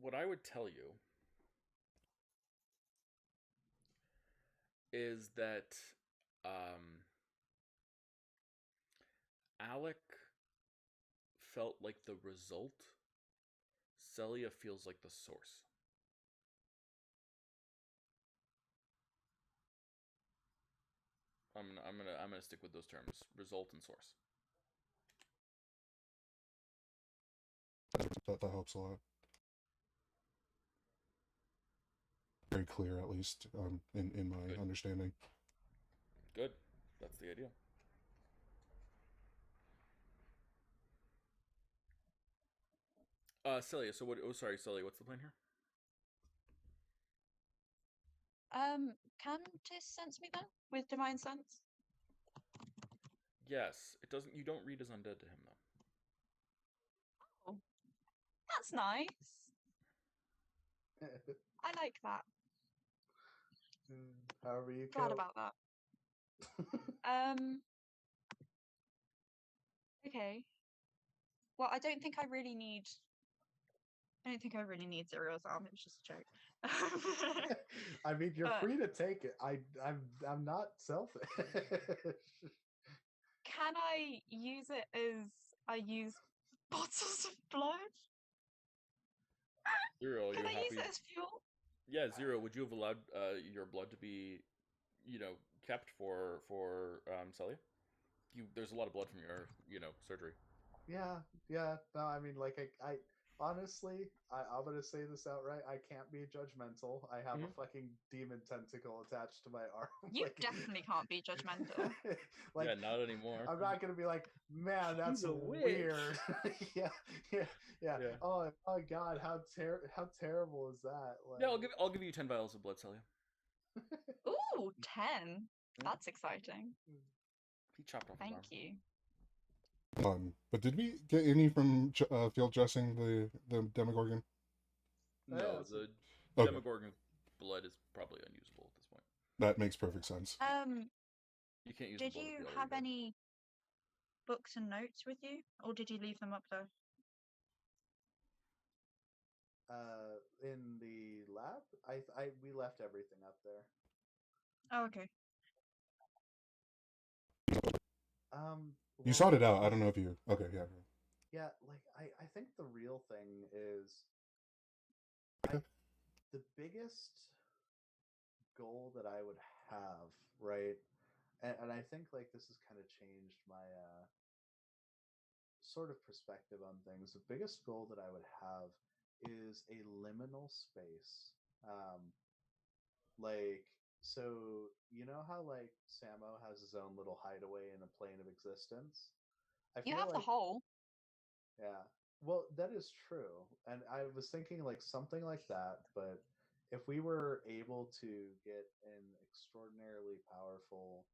What I would tell you is that Alec felt like the result. Celia feels like the source. I'm gonna stick with those terms: result and source. That helps a lot. Very clear, at least, in my understanding. Good. That's the idea. Celia. So what? Oh, sorry, Celia. What's the plan here? Can Tis sense me then with divine sense? Yes, it doesn't. You don't read as undead to him though. Oh, that's nice. I like that. However you Glad go. about that. Okay. Well, I don't think I really need Zerial's arm. It was just a joke. I mean, you're free to take it. I'm not selfish. Can I use it as I use bottles of blood? Zero, Can you I happy? use it as fuel? Yeah, Zero. Would you have allowed your blood to be, kept for Celia? There's a lot of blood from your surgery. Yeah. No, I mean, like, I honestly, I'm gonna say this outright. I can't be judgmental. I have a fucking demon tentacle attached to my arm. You definitely can't be judgmental. Yeah, not anymore. I'm not gonna be like, man, that's She's a witch." weird. yeah. Oh God, how terrible is that? Like, Yeah, I'll give you 10 vials of blood, Celia. Ooh, 10. That's exciting. He chopped off his Thank arm. you. But did we get any from field dressing the Demogorgon? No, Yeah, the Okay. Demogorgon's blood is probably unusable at this point. That makes perfect sense. You can't use. Did the blood of you the have other dead. any books and notes with you, or did you leave them up there? in the lab, we left everything up there. Oh, okay. You sought it out. I don't know if you. Okay, yeah. Yeah, like I think the real thing is the biggest goal that I would have, right? And I think like this has kind of changed my sort of perspective on things. The biggest goal that I would have is a liminal space. Like, so you know how like Samo has his own little hideaway in a plane of existence? I You feel have the like hole. Yeah. Well, that is true. And I was thinking like something like that, but if we were able to get an extraordinarily powerful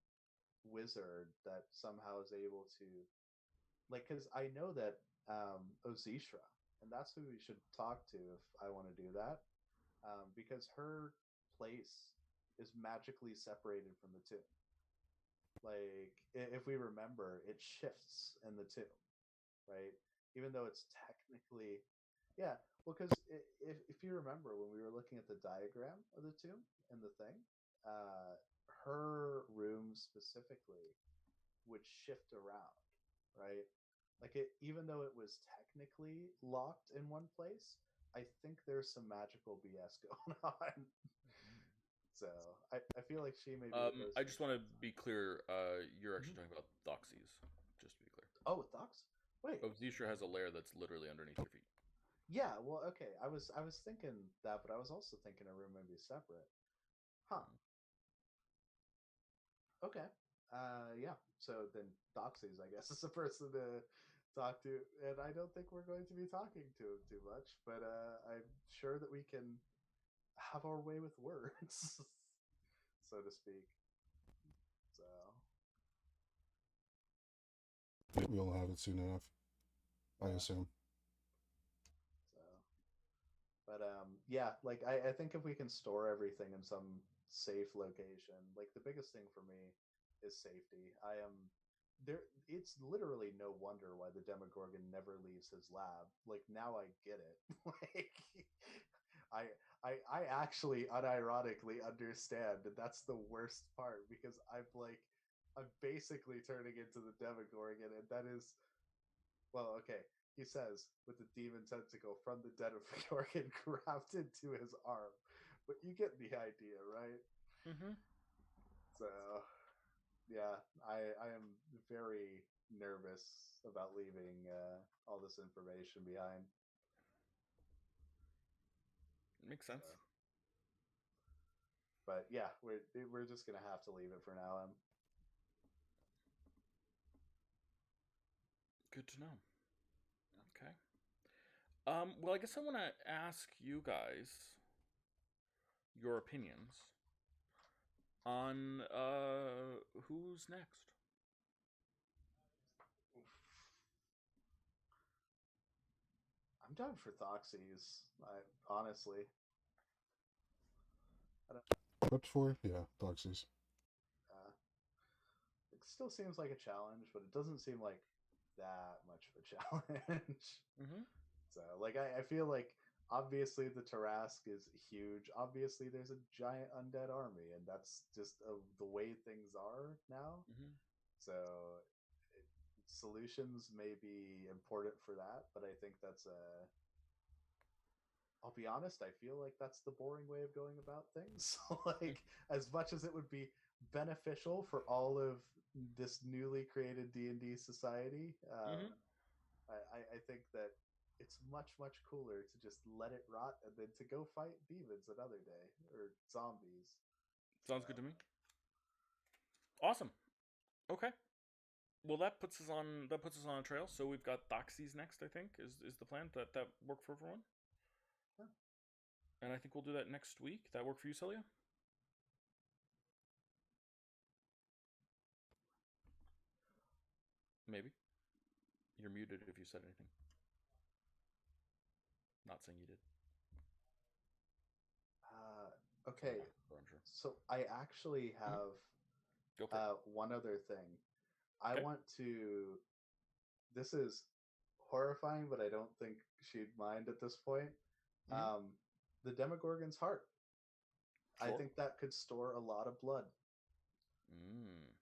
wizard that somehow is able to like cuz I know that Ozishra, and that's who we should talk to if I want to do that. Because her place is magically separated from the tomb. Like if we remember, it shifts in the tomb, right? Even though it's technically, yeah. Well, because if you remember when we were looking at the diagram of the tomb and the thing, uh, her room specifically would shift around, right? Like it, even though it was technically locked in one place, I think there's some magical BS going on. So I feel like she may be the person. I just want to be clear. You're actually talking about Thoxes. Just to be clear. Oh, Thox. Wait. Zistra has a lair that's literally underneath your feet. Yeah, well, okay. I was thinking that, but I was also thinking a room may be separate. Huh. Okay. Yeah. So then Doxies, I guess, is the person to talk to, and I don't think we're going to be talking to him too much, but I'm sure that we can have our way with words, so to speak. So We'll have it soon enough, I assume. So, but yeah, like I think if we can store everything in some safe location, like the biggest thing for me is safety. I am there. It's literally no wonder why the Demogorgon never leaves his lab. Like now I get it. like I actually unironically understand that that's the worst part because I'm basically turning into the Demogorgon, and that is well, okay. He says with the demon tentacle from the dead of Jorgen grafted to his arm, but you get the idea, right? Mm-hmm. So, yeah, I am very nervous about leaving all this information behind. Makes sense. So, but yeah, we're just gonna have to leave it for now. Good to know. Okay. Well, I guess I want to ask you guys your opinions on who's next. I'm down for Thoxys. I honestly, I don't. But for yeah, Doxies. It still seems like a challenge, but it doesn't seem like that much of a challenge. Mm-hmm. So, like, I feel like obviously the Tarask is huge. Obviously, there's a giant undead army, and that's just the way things are now. Mm-hmm. So, it, solutions may be important for that, but I think that's a. I'll be honest, I feel like that's the boring way of going about things. So, like, as much as it would be beneficial for all of this newly created D&D society, Mm-hmm. I think that it's much, much cooler to just let it rot and then to go fight demons another day or zombies. Sounds good to me. Awesome. Okay. Well, that puts us on a trail. So we've got Doxies next. I think is the plan. That work for everyone. Yeah. And I think we'll do that next week. That work for you, Celia? Maybe. You're muted if you said anything. Not saying you did. Okay, But I'm sure. so I actually Mhm. have Go for it. one other thing. I Okay. want to. This is horrifying, but I don't think she'd mind at this point. Mm-hmm. The Demogorgon's heart. I Sure. think that could store a lot of blood. Mm.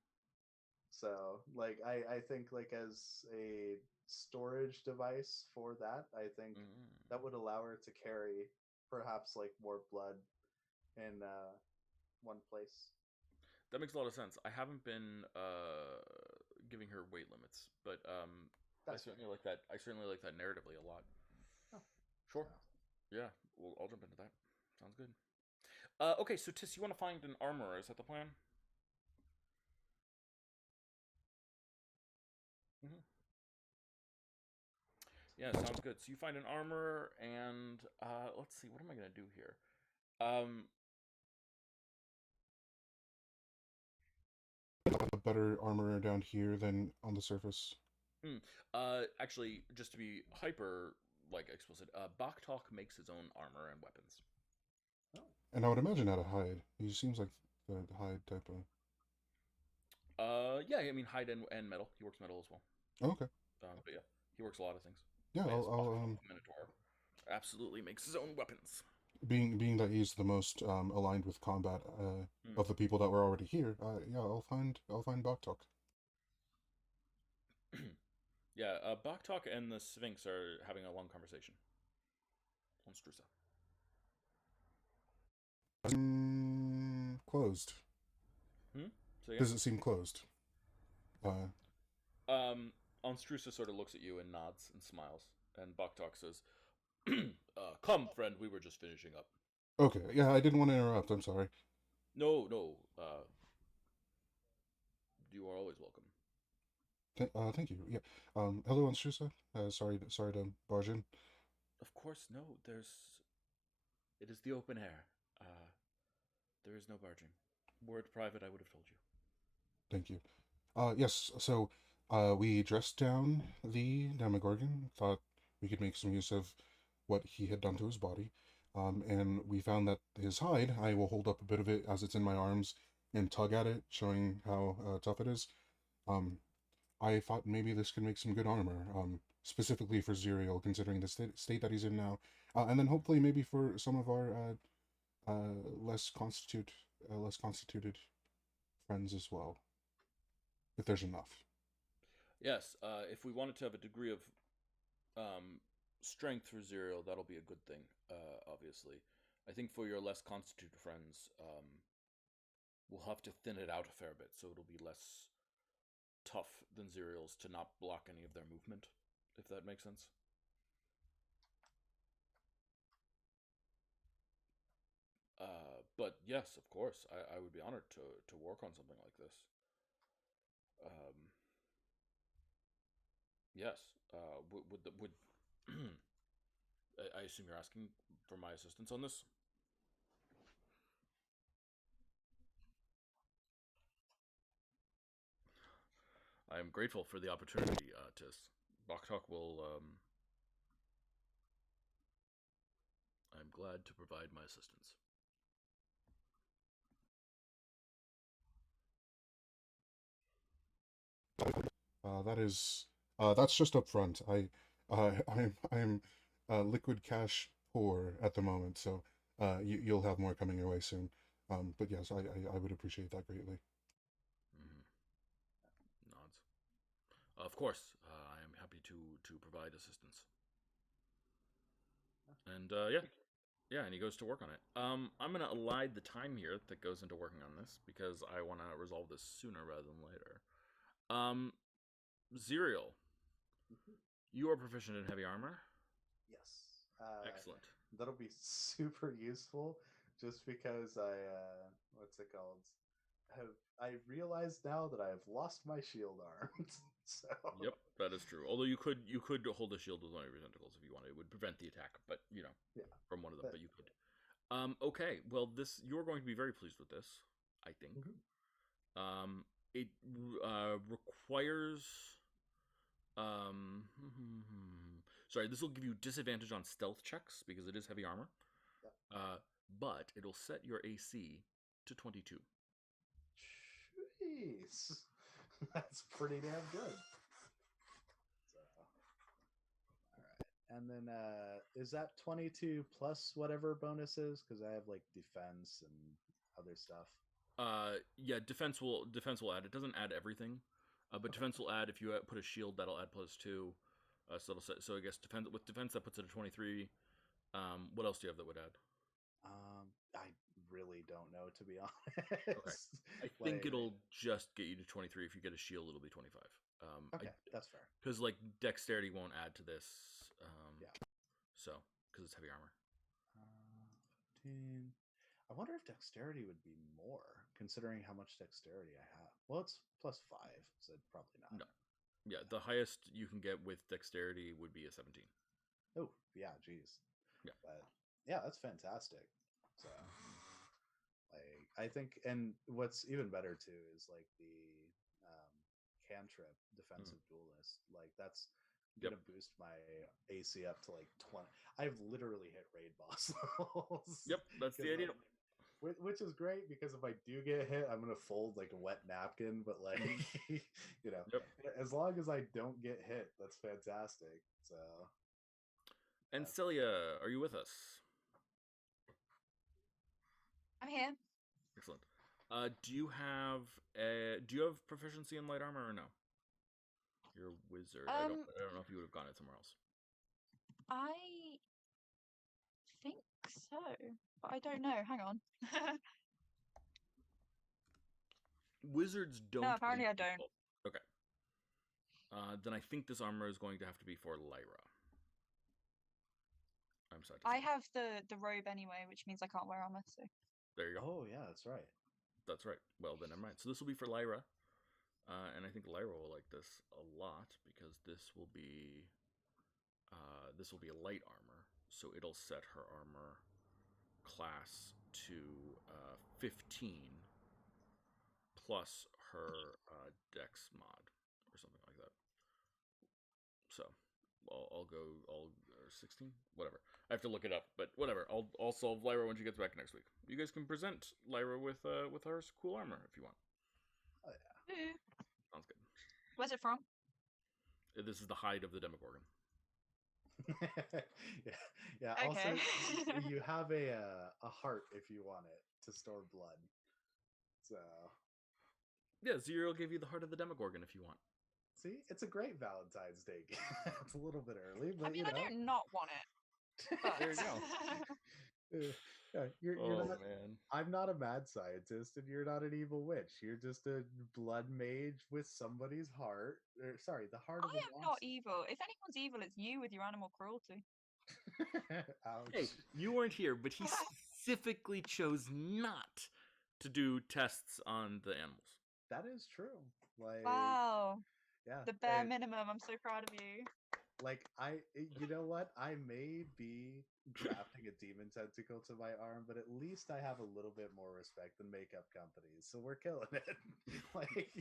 So, like, I think like as a storage device for that, I think Mm. that would allow her to carry perhaps like more blood in one place. That makes a lot of sense. I haven't been giving her weight limits, but I That's fair. certainly like that. I certainly like that narratively a lot. Oh, Sure. yeah. Yeah. Well, I'll jump into that. Sounds good. Okay. So Tis, you want to find an armorer? Is that the plan? Mm-hmm. Yeah. Sounds good. So you find an armorer, and let's see. What am I gonna do here? Um. A better armor down here than on the surface. Actually, just to be hyper like explicit, Baktok makes his own armor and weapons. Oh, And I would imagine out of hide. He seems like the hide type of. Yeah, I mean hide and metal. He works metal as well. Oh, okay. But yeah, he works a lot of things. Yeah, But yes, I'll Baktok the Minotaur absolutely makes his own weapons. being that he's the most aligned with combat Hmm. of the people that were already here. Yeah, I'll find Baktok. Yeah, Baktok and the Sphinx are having a long conversation on Strusa. Closed. Hmm. So again, Does it seem closed? Uh, on Strusa sort of looks at you and nods and smiles, and Baktok says, "Come, friend, we were just finishing up." okay. Yeah, I didn't want to interrupt. I'm sorry. No, no. You are always welcome. Thank you. Yeah. Hello, Anstrusa. Sorry to barge in. Of course, no. It is the open air. There is no barging. Were it private, I would have told you. Thank you. Yes. So, we dressed down the Demogorgon. Thought we could make some use of what he had done to his body. And we found that his hide. I will hold up a bit of it as it's in my arms and tug at it, showing how tough it is. Um, I thought maybe this could make some good armor, specifically for Zerial, considering the state that he's in now, and then hopefully maybe for some of our less constituted friends as well, if there's enough. Yes, if we wanted to have a degree of um, strength for Zerial, that'll be a good thing, obviously. I think for your less constituted friends, we'll have to thin it out a fair bit, so it'll be less tough than Zerial's to not block any of their movement, if that makes sense. But yes, of course, I would be honored to work on something like this. Um, yes, would I assume you're asking for my assistance on this? I am grateful for the opportunity, Tis. Baktok will, I'm glad to provide my assistance. That's just up front. I'm liquid cash poor at the moment, so you'll have more coming your way soon. But yes, I would appreciate that greatly. Mm-hmm. Nods. Of course, I am happy to provide assistance. And yeah, and he goes to work on it. I'm gonna elide the time here that goes into working on this because I want to resolve this sooner rather than later. Um, Zerial, Mhm. you are proficient in heavy armor. Yes. Excellent. That'll be super useful just because what's it called? Have I realized now that I've lost my shield arm. So Yep, that is true. Although you could hold a shield with one of your tentacles if you wanted. It would prevent the attack, but yeah, from one of them. but But you could. Okay. Well, you're going to be very pleased with this. I think. mhm. It requires. Um, sorry, this will give you disadvantage on stealth checks because it is heavy armor. Yeah. But it'll set your AC to 22. Jeez, that's pretty damn good. So, all right, and then is that 22 plus whatever bonuses? Because I have like defense and other stuff. Yeah, defense will add. It doesn't add everything, but Okay. defense will add if you put a shield that'll add +2. So it'll set, so I guess defense that puts it at 23. What else do you have that would add? I really don't know, to be Okay, honest. I think Like, it'll just get you to 23. If you get a shield, it'll be 25. okay, that's fair. Because like dexterity won't add to this. Yeah. So because it's heavy armor. 15. I wonder if dexterity would be more, considering how much dexterity I have. Well, it's +5, so probably not. No, yeah, the highest you can get with dexterity would be a 17. Oh, yeah, geez. Yeah. But yeah, that's fantastic. So, like, I think, and what's even better too is like the um, cantrip Mhm. defensive duelist. Like, that's Yep. gonna boost my AC up to like 20. I've literally hit raid boss levels Yep. That's the because idea. like which is great because if I do get hit, I'm gonna fold like a wet napkin. But like, you know, Yep. as long as I don't get hit, that's fantastic. So, And Celia, are you with us? I'm here. Excellent. Do you have proficiency in light armor or no? You're a wizard. I don't know if you would have gone it somewhere else. I think so, but I don't know. Hang on. Wizards don't. No, apparently make I don't. default. Okay. Then I think this armor is going to have to be for Lyra. I'm sad to I say. have the robe anyway, which means I can't wear armor. So There you go. oh yeah, that's right. That's right. Well, then never mind. So this will be for Lyra. And I think Lyra will like this a lot because this will be a light armor, so it'll set her armor class to 15 plus her dex mod or something like that. So I'll go all 16, whatever. I have to look it up, but whatever. I'll solve Lyra when she gets back next week. You guys can present Lyra with her cool armor if you want. Oh Ooh. Sounds good. Where's it from? This is the hide of the Demogorgon. yeah. Yeah, yeah. Also, Okay. you have a heart if you want it to store blood. So Yeah, Zero will give you the heart of the Demogorgon if you want. see, it's a great Valentine's Day gift. It's a little bit early, I but mean, you I know. don't not want it, but There you go. Yeah, you're Oh not. man. I'm not a mad scientist, and you're not an evil witch. You're just a blood mage with somebody's heart. Or, sorry, the heart I of a am not monster. evil. If anyone's evil, it's you with your animal cruelty. Hey, Ouch. you weren't here, but he specifically chose not to do tests on the animals. That is true. Like, Wow. yeah, The bare minimum. I'm so proud of you. Like you know what? I may be grafting a demon tentacle to my arm, but at least I have a little bit more respect than makeup companies, so we're killing it. Like,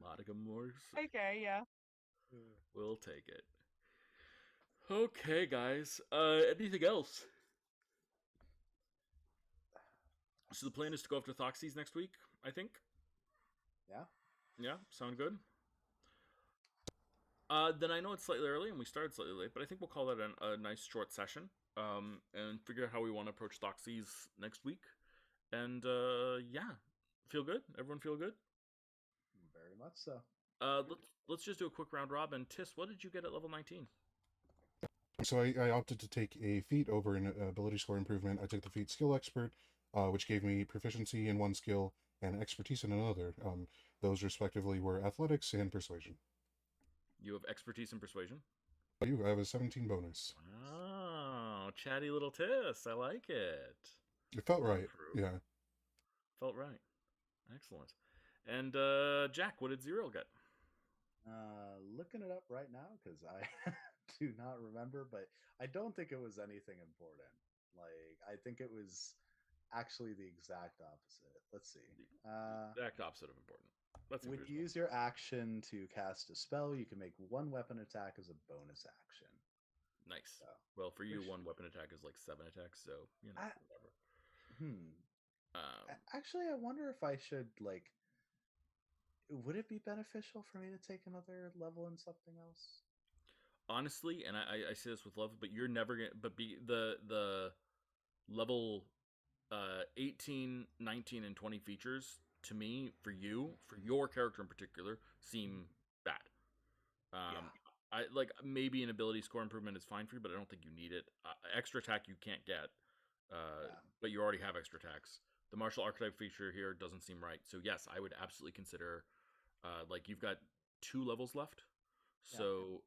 Modicum Morse. Okay, yeah. We'll take it. Okay, guys. Anything else? So the plan is to go after Thoxys next week, I think. yeah. Yeah, sound good? Then I know it's slightly early and we started slightly late, but I think we'll call that a nice short session. And figure out how we want to approach Thoxys next week. And yeah, feel good. Everyone feel good. Very much so. Let's just do a quick round robin. Tis, what did you get at level 19? So I opted to take a feat over an ability score improvement. I took the feat Skill Expert, which gave me proficiency in one skill and expertise in another. Those respectively were Athletics and Persuasion. You have expertise in persuasion. I have a 17 bonus. Oh, chatty little Tis. I like it. It felt right. Yeah. Felt right. Excellent. And Jack, what did Zero get? Looking it up right now because I do not remember, but I don't think it was anything important. Like, I think it was actually the exact opposite. Let's see. The exact opposite of important. Let's see. When you use your action to cast a spell, you can make one weapon attack as a bonus action. Nice. So, well, for you, one weapon attack is like 7 attacks, so you know, whatever. Actually, I wonder if I should like. Would it be beneficial for me to take another level in something else? Honestly, and I say this with love, but you're never gonna. But be the level 18, 19, and 20 features to me for you, for your character in particular, seem bad. I like maybe an ability score improvement is fine for you, but I don't think you need it. Extra attack you can't get, but you already have extra attacks. The martial archetype feature here doesn't seem right. So yes, I would absolutely consider. Like you've got 2 levels left. So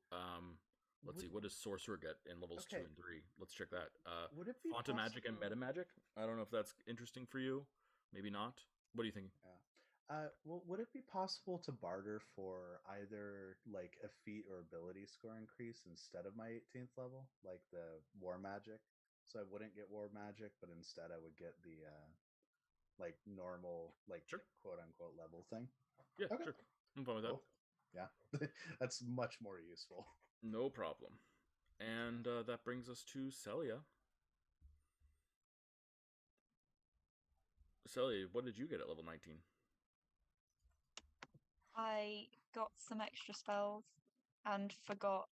let's see, what does sorcerer get in levels 2 and 3? Let's check that. Would it be Font magic and meta magic? I don't know if that's interesting for you. Maybe not. What do you think? Well, would it be possible to barter for either like a feat or ability score increase instead of my 18th level, like the war magic? So I wouldn't get war magic, but instead I would get the like normal, like quote unquote level thing. Yeah, sure. I'm fine with that. Yeah, that's much more useful. No problem. And that brings us to Celia. Celia, what did you get at level 19? I got some extra spells and forgot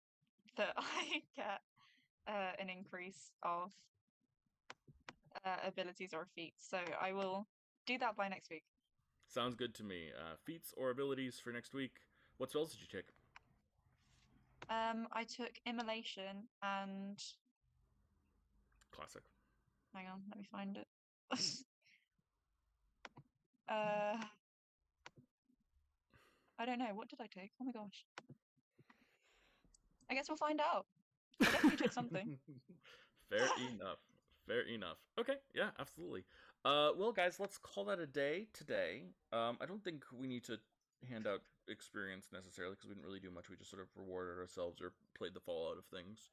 that I get an increase of abilities or feats. So I will do that by next week. Sounds good to me. Feats or abilities for next week. What spells did you take? I took Immolation and... Classic. Hang on, let me find it. I don't know. What did I take? Oh my gosh. I guess we'll find out. I definitely took something. Fair enough. Fair enough. Okay, yeah, absolutely. Well, guys, let's call that a day today. I don't think we need to hand out experience necessarily because we didn't really do much. We just sort of rewarded ourselves or played the fallout of things.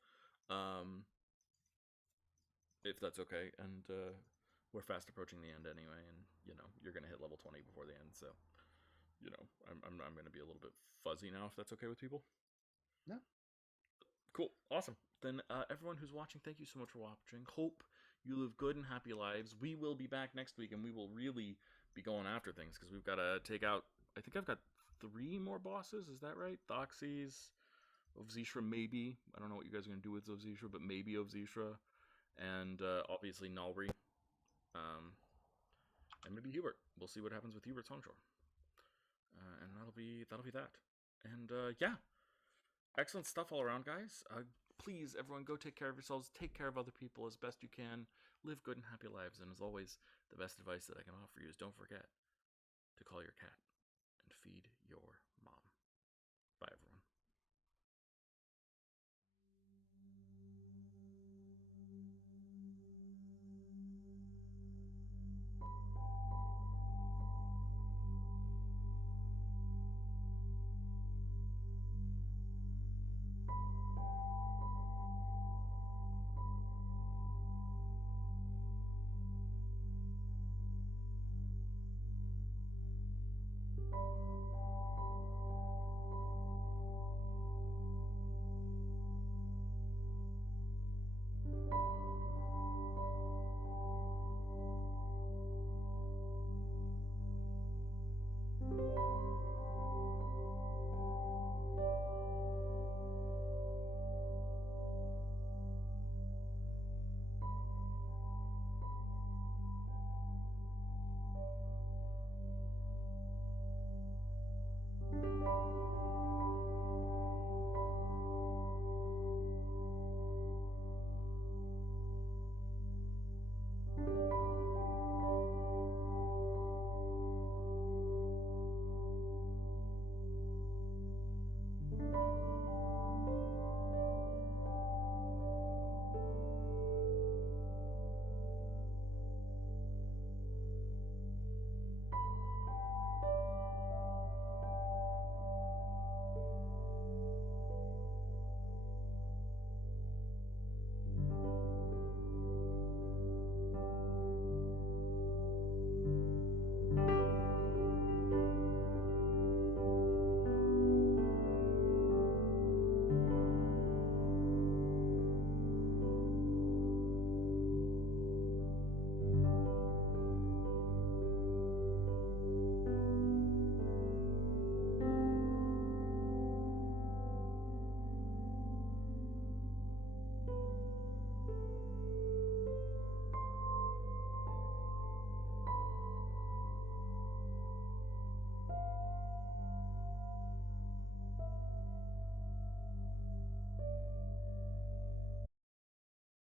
If that's okay. And we're fast approaching the end anyway, and you know you're gonna hit level 20 before the end, so you know I'm gonna be a little bit fuzzy now if that's okay with people. No. Cool. Awesome. Then everyone who's watching, thank you so much for watching. Hope you live good and happy lives. We will be back next week, and we will really be going after things because we've got to take out. I think I've got 3 more bosses. Is that right? Thoxys, Ovzishra, maybe. I don't know what you guys are going to do with Ovzishra, but maybe Ovzishra. And obviously Nalri. And maybe Hubert. We'll see what happens with Hubert's Hongshore. And that'll be that. And yeah. Excellent stuff all around, guys. Please, everyone, go take care of yourselves. Take care of other people as best you can. Live good and happy lives. And as always, the best advice that I can offer you is don't forget to call your cat.